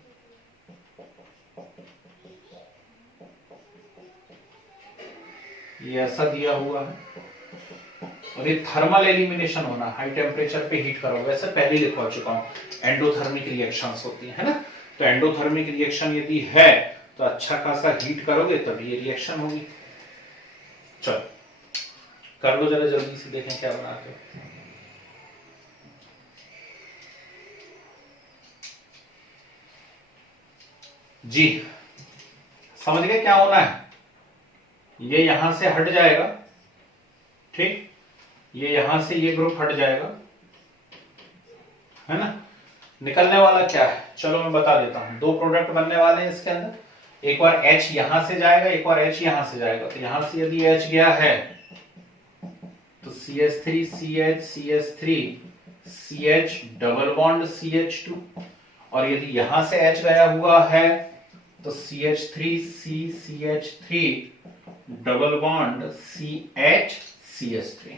ये ऐसा दिया हुआ है और ये थर्मल एलिमिनेशन होना, हाई टेम्परेचर पे हीट करोगे, वैसे पहले ही लिखवा चुका हूं, एंडोथर्मिक रिएक्शंस होती है ना, तो एंडोथर्मिक रिएक्शन यदि है तो अच्छा खासा हीट करोगे तभी ये रिएक्शन होगी। चलो कर लो जरा जल्दी से, देखें क्या बनाते हो। जी समझ गए क्या होना है, ये यहां से हट जाएगा, ठीक, ये यहां से ये ग्रुप हट जाएगा, है ना, निकलने वाला क्या है, चलो मैं बता देता हूं, दो प्रोडक्ट बनने वाले हैं इसके अंदर, एक बार H यहां से जाएगा, एक बार H यहां से जाएगा, तो यहां से यदि H गया है तो CH3 CH CH3 CH double bond CH2, और यदि यहां से H गया हुआ है तो CH3 C CH3 double bond CH CH3,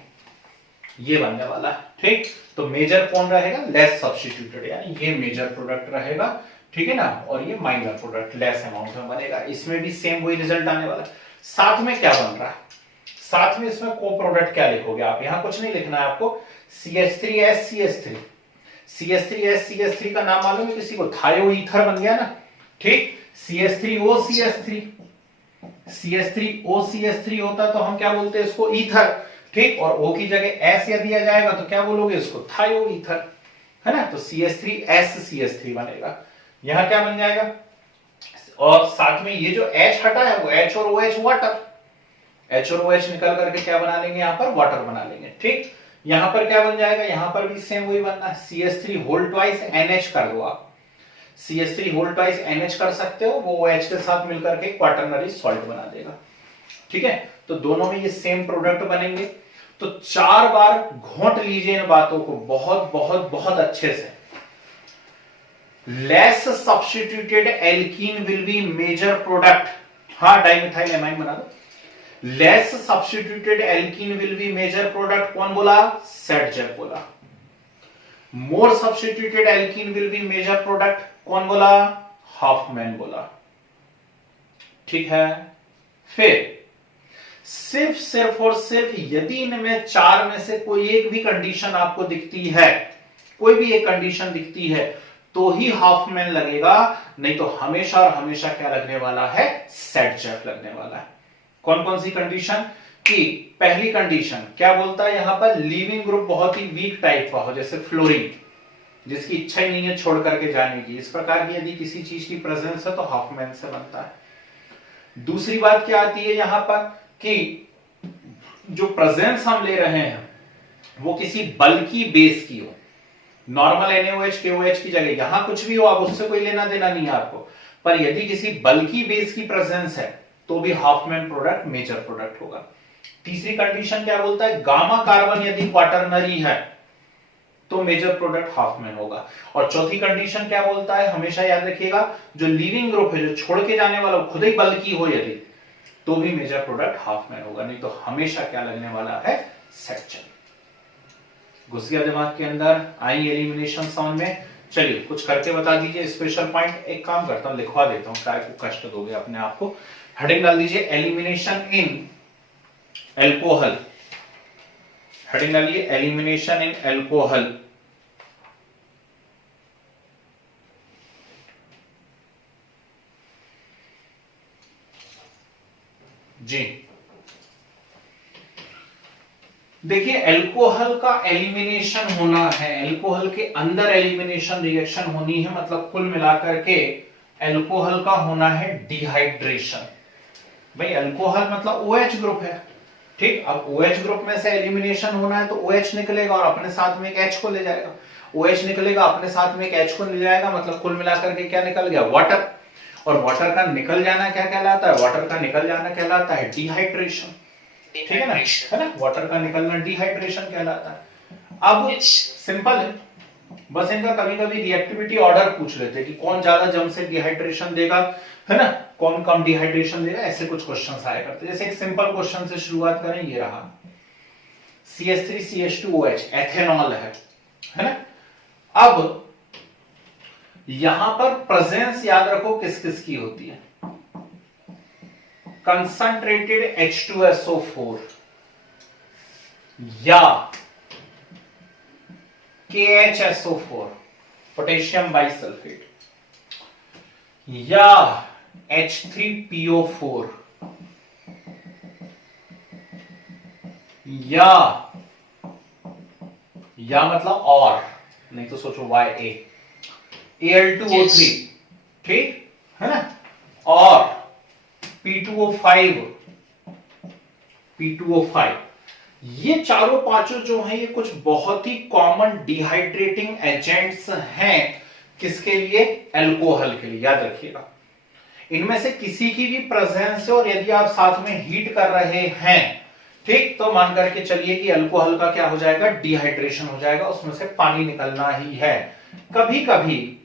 ये बनने वाला है, ठीक, तो मेजर कौन रहेगा, लेस सब्स्टिट्यूटेड, यानी ये मेजर प्रोडक्ट रहेगा, ठीक है ना, और ये माइनर प्रोडक्ट लेस अमाउंट में बनेगा, इसमें भी सेम वही रिजल्ट आने वाला है। साथ में क्या बन रहा है, साथ में इसमें को प्रोडक्ट क्या लिखोगे आप, यहां कुछ नहीं लिखना है आपको, CH3S CH3, CH3S CH3 का नाम मालूम है किसी को, थायो ईथर बन गया ना, ठीक, CH3O CH3, CH3O CH3 होता तो हम क्या बोलते हैं इसको, ईथर, ठीक, और O की जगह S या दिया जाएगा तो क्या बोलोगे इसको, थायो ईथर, है ना, तो CH3S CH3 बनेगा, यहां क्या बन जाएगा, और साथ में ये जो H हटा है वो H और OH वाटर, H और OH निकल करके क्या बना लेंगे, यहां पर वाटर बना लेंगे, ठीक, यहां पर क्या बन जाएगा, यहां पर भी सेम वही बनना है, CH3 होल ट्वाइस NH कर दो आप, CH3 होल ट्वाइस NH कर सकते हो, वो OH के साथ मिलकर के क्वाटरनरी सॉल्ट बना देगा, ठीक है, तो दोनों में ये सेम प्रोडक्ट बनेंगे, तो 4 बार घोंट लीजिए इन बातों को बहुत बहुत बहुत अच्छे से, less substituted alkene will be major product, हाँ डाइमिथाइल एमाइन बना दो, less substituted alkene will be major product, कौन बोला, सेटजेफ बोला, more substituted alkene will be major product, कौन बोला, हॉफमैन बोला, ठीक है, फिर सिर्फ और सिर्फ यदि इनमें 4 में से कोई एक भी कंडीशन आपको दिखती है, कोई भी एक कंडीशन दिखती है तो ही हॉफमैन लगेगा, नहीं तो हमेशा और हमेशा क्या लगने वाला है, सेटजेफ लगने वाला है। कौन कौन सी कंडीशन की, पहली कंडीशन क्या बोलता है यहां पर, लीविंग ग्रुप बहुत ही वीक टाइप का हो, जैसे फ्लोरीन, जिसकी इच्छा ही नहीं है छोड़ करके जाने की, इस प्रकार की यदि किसी चीज की प्रेजेंस है तो हॉफमैन से बनता है। दूसरी बात क्या आती है यहां पर कि जो प्रेजेंस हम ले रहे हैं वो किसी बल्कि बेस की हो, नॉर्मल NaOH KOH की जगह यहां कुछ भी हो, आप उससे कोई लेना देना नहीं है आपको, पर यदि किसी बल्कि बेस की प्रेजेंस है तो भी हॉफमैन प्रोडक्ट मेजर प्रोडक्ट होगा। तीसरी कंडीशन क्या बोलता है, गामा कार्बन यदि क्वाटरनरी है तो मेजर प्रोडक्ट हॉफमैन होगा, और चौथी कंडीशन क्या बोलता है, हमेशा याद रखिएगा, जो लीविंग ग्रुप है, जो छोड़ के जाने वाला खुद ही बल्कि हो यदि, तो भी मेजर प्रोडक्ट हॉफमैन होगा, नहीं तो हमेशा क्या लगने वाला है, सेटजेफ। घुस गया दिमाग के अंदर, आई एलिमिनेशन समझ में, चलिए कुछ करके बता दीजिए स्पेशल पॉइंट, एक काम करता हूं लिखवा देता हूं, काय को कष्ट दोगे अपने आप को, हेडिंग डाल दीजिए एलिमिनेशन इन एल्कोहल, हेडिंग डालिए एलिमिनेशन इन एल्कोहल, जी देखिए एल्कोहल का एलिमिनेशन होना है, एल्कोहल के अंदर एलिमिनेशन रिएक्शन होनी है, मतलब कुल मिलाकर के एल्कोहल का होना है डिहाइड्रेशन। भाई अल्कोहल मतलब OH ग्रुप है, ठीक, अब OH ग्रुप में से एलिमिनेशन होना है तो OH निकलेगा और अपने साथ में एक H को ले जाएगा, OH निकलेगा अपने साथ में एक H को ले जाएगा, मतलब कुल मिलाकर के क्या निकल गया, वाटर। और वाटर का निकल जाना क्या कहलाता है, वाटर का निकल जाना कहलाता है डिहाइड्रेशन। ठीक है ना, वाटर का निकलना डिहाइड्रेशन कहलाता है। अब सिंपल है, बस इनका कभी कभी रिएक्टिविटी ऑर्डर पूछ लेते हैं कि कौन ज्यादा जम से डिहाइड्रेशन देगा, है ना, कौन कम डिहाइड्रेशन देगा, ऐसे कुछ क्वेश्चंस आया करते हैं। जैसे एक सिंपल क्वेश्चन से शुरुआत करें, ये रहा CH3CH2OH एथेनॉल है ना। अब यहां पर प्रेजेंस याद रखो किस किस की होती है, कंसंट्रेटेड H2SO4 या KHSO4 पोटेशियम बाइसल्फेट या H3PO4 या मतलब और, नहीं तो सोचो YA Al2O3, ठीक है ना, और P2O5 ये चारों पांचों जो हैं ये कुछ बहुत ही कॉमन डिहाइड्रेटिंग एजेंट्स हैं। किसके लिए, अल्कोहल के लिए, याद रखिएगा। इनमें से किसी की भी प्रेजेंस है और यदि आप साथ में हीट कर रहे हैं, ठीक, तो मान करके चलिए कि अल्कोहल का क्या हो जाएगा, डिहाइड्रेशन हो जाएगा, उसमें से पानी निकलना ही है। कभी कभी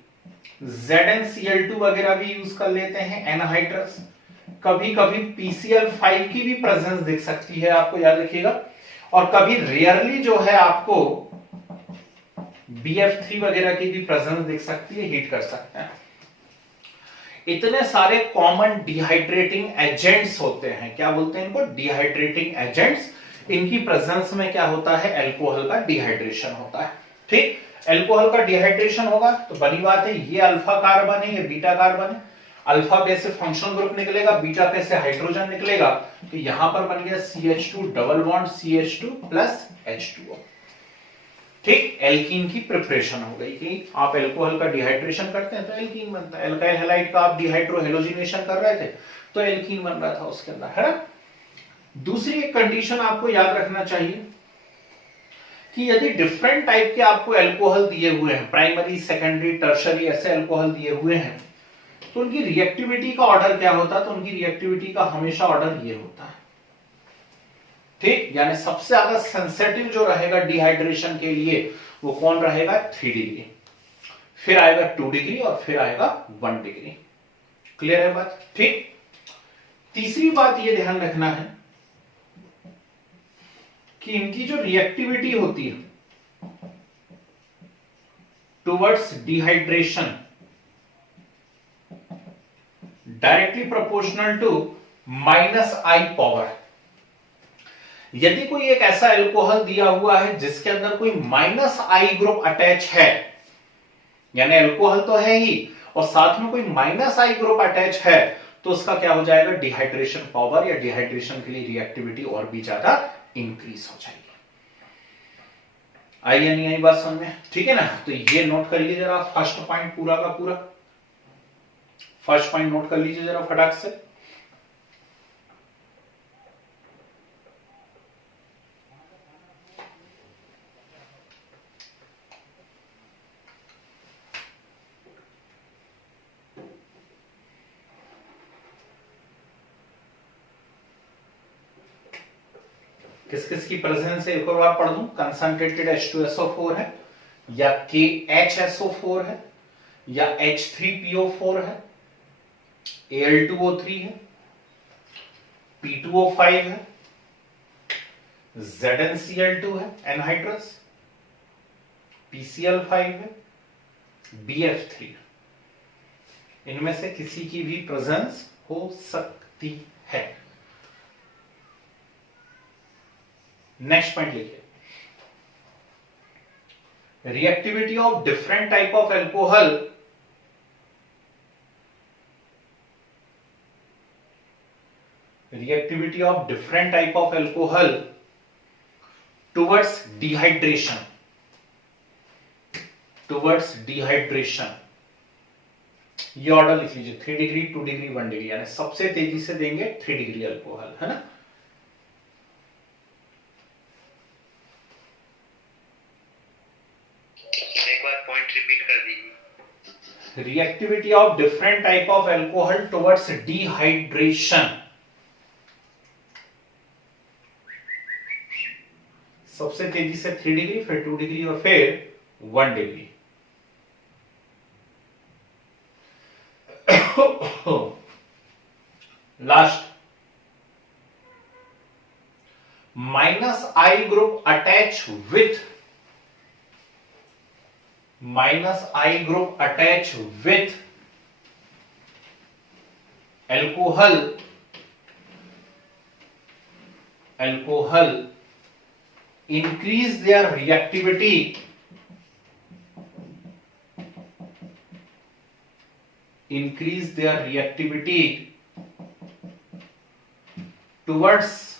ZnCl2 वगैरह भी यूज कर लेते हैं, एनहाइड्रस। कभी कभी PCl5 की भी प्रेजेंस दिख सकती है आपको, याद रखिएगा। और कभी रेयरली जो है आपको BF3 वगैरह की भी प्रेजेंस दिख सकती है, हीट कर सकते हैं। इतने सारे कॉमन डिहाइड्रेटिंग एजेंट्स होते हैं, क्या बोलते हैं इनको, डिहाइड्रेटिंग एजेंट्स। इनकी प्रेजेंस में क्या होता है, अल्कोहल का डिहाइड्रेशन होता है। ठीक, अल्कोहल का डिहाइड्रेशन होगा तो बड़ी बात है, ये अल्फा कार्बन है, ये बीटा कार्बन है। अल्फा पे से फंक्शनल ग्रुप निकलेगा, बीटा पे से हाइड्रोजन निकलेगा, तो यहां पर बन गया CH2 double bond CH2 plus H2O। ठीक, एल्कीन की प्रिपरेशन हो गई कि आप अल्कोहल का डिहाइड्रेशन करते हैं तो एल्कीन बनता है। एल्काइल हैलाइड का आप डिहाइड्रो हेलोजिनेशन कर रहे थे तो एल्कीन बन रहा था उसके अंदर, है ना। दूसरी एक कंडीशन आपको याद रखना चाहिए कि यदि डिफरेंट टाइप के आपको अल्कोहल दिए हुए हैं, प्राइमरी सेकेंडरी टर्शरी ऐसे अल्कोहल दिए हुए हैं, तो उनकी रिएक्टिविटी का ऑर्डर क्या होता है, तो उनकी रिएक्टिविटी का हमेशा ऑर्डर ये होता है। ठीक, यानी सबसे ज्यादा सेंसिटिव जो रहेगा डिहाइड्रेशन के लिए वो कौन रहेगा, 3 डिग्री, फिर आएगा 2 डिग्री और फिर आएगा 1 डिग्री। क्लियर है बात। ठीक, तीसरी बात ये ध्यान रखना है कि इनकी जो रिएक्टिविटी होती है towards dehydration directly proportional to -I power. यदि कोई एक ऐसा अल्कोहल दिया हुआ है जिसके अंदर कोई -I ग्रुप अटैच है, यानी अल्कोहल तो है ही और साथ में कोई -I ग्रुप अटैच है, तो उसका क्या हो जाएगा, डिहाइड्रेशन पावर या डिहाइड्रेशन के लिए रिएक्टिविटी और भी ज्यादा इंक्रीज हो जाएगी। आई या नहीं आई बात समझ में, ठीक है ना। तो ये नोट कर लीजिए जरा, फर्स्ट पॉइंट पूरा का पूरा, फर्स्ट पॉइंट नोट कर लीजिए जरा फटाक से। किस किस की प्रेजेंस है एक और बार पढ़ दूं, कंसंट्रेटेड H2SO4 है या KHSO4 है या H3PO4 है, Al2O3 है, P2O5 है, ZnCl2 है एनहाइड्रस, PCl5 है, BF3। इनमें से किसी की भी प्रेजेंस हो सकती है। नेक्स्ट पॉइंट लिखिए, reactivity of different type of alcohol towards dehydration. ये ऑर्डर लिख लीजिए, 3 डिग्री 2 डिग्री 1 डिग्री, यानी सबसे तेजी से देंगे 3 डिग्री अल्कोहल, है ना। कर दी। Reactivity of different type of alcohol towards dehydration. सबसे तेजी से 3 डिग्री, फिर 2 डिग्री और फिर 1 degree. Last, -I group attach with alcohol increase their reactivity towards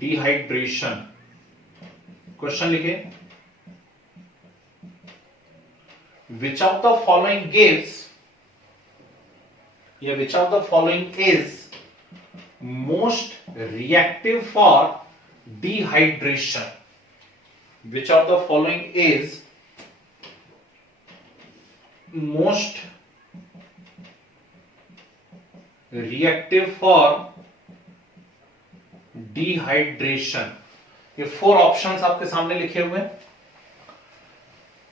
dehydration. Question लिखे, which of the following is most reactive for dehydration? Which of the following is most reactive for dehydration? ये 4 options आपके सामने लिखे हुए हैं।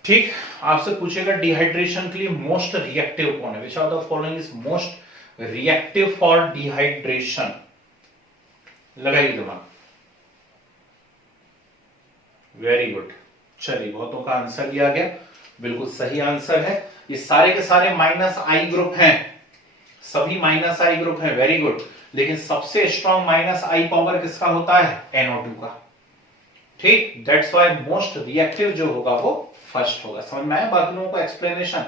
ठीक, आपसे पूछेगा डिहाइड्रेशन के लिए मोस्ट रिएक्टिव कौन है? Which of the following is most reactive for dehydration? लगाइए दिमाग। वेरी गुड, चलिए बहुतों का आंसर भी आ गया, बिल्कुल सही आंसर है। ये सारे के सारे -I ग्रुप हैं, सभी -I ग्रुप हैं। वेरी गुड, लेकिन सबसे स्ट्रॉन्ग -I पावर किसका होता है? NO2 का। ठीक, दैट्स व्हाई मोस्ट रिएक्टिव जो होगा वो फर्स्ट होगा। समझ में आया बाकी लोगों को एक्सप्लेनेशन?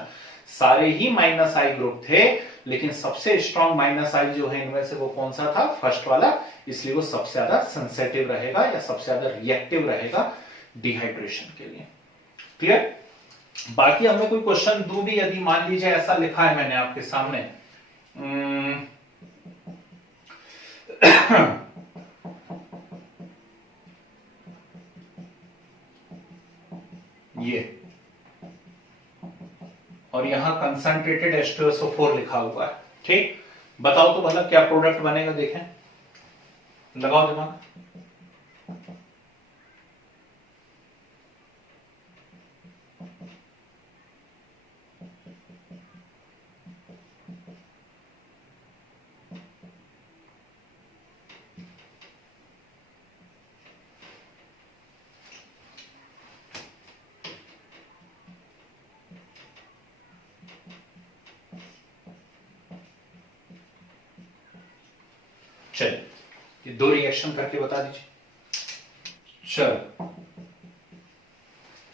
सारे ही -I ग्रुप थे, लेकिन सबसे स्ट्रॉन्ग -I जो है इनमें से वो कौन सा था? फर्स्ट वाला, इसलिए वो सबसे ज्यादा सेंसिटिव रहेगा या सबसे ज्यादा रिएक्टिव रहेगा डिहाइड्रेशन के लिए। क्लियर? बाकी हमें कोई क्वेश्चन दू भी, यदि मान लीजिए ऐसा लिखा है मैंने आपके सामने, ये, और यहां कंसंट्रेटेड H2SO4 लिखा हुआ है। ठीक, बताओ तो भला क्या प्रोडक्ट बनेगा? देखें, लगाओ दिमाग। चलिए, ये 2 रिएक्शन करके बता दीजिए। चलो,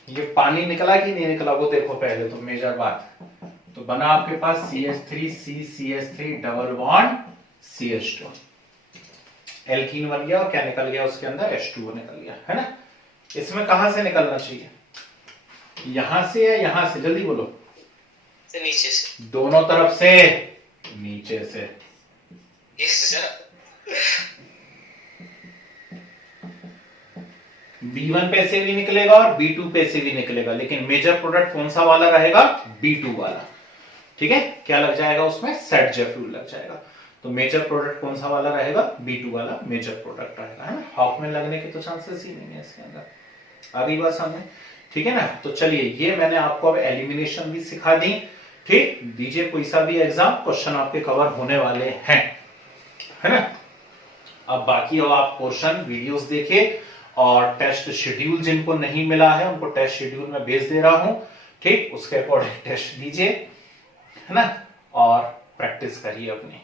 ये पानी निकला कि नहीं निकला वो देखो पहले तो, मेजर बात। तो बना आपके पास CH3CCH3 double bond CH2, alkene बन गया, और क्या निकल गया उसके अंदर? H2O निकल गया, है ना? इसमें कहां से निकलना चाहिए? यहां से या यहां से? जल्दी बोलो। नीचे से। दोनों तरफ से, नीचे से। B1 पे से भी निकलेगा और B2 पे से भी निकलेगा, लेकिन मेजर प्रोडक्ट कौन सा वाला रहेगा? B2 वाला। ठीक है, क्या लग जाएगा उसमें? ZJ फ्यूल लग जाएगा। तो मेजर प्रोडक्ट कौन सा वाला रहेगा? B2 वाला मेजर प्रोडक्ट रहेगा, है ना? हाफ में लगने के तो चांसेस ही नहीं है इसके अंदर। आ गई बात समझ? ठीक है ना? तो चलिए, ये मैंने आपको अब एलिमिनेशन भी सिखा दी। ठीक, दीजिए कोई सा भी एग्जाम, क्वेश्चन आपके कवर होने वाले हैं, है ना? अब बाकी अब आप पोर्शन वीडियोस देखिए, और टेस्ट शेड्यूल जिनको नहीं मिला है उनको टेस्ट शेड्यूल में भेज दे रहा हूं। ठीक, उसके अकॉर्डिंग टेस्ट दीजिए, है ना? और प्रैक्टिस करिए अपनी।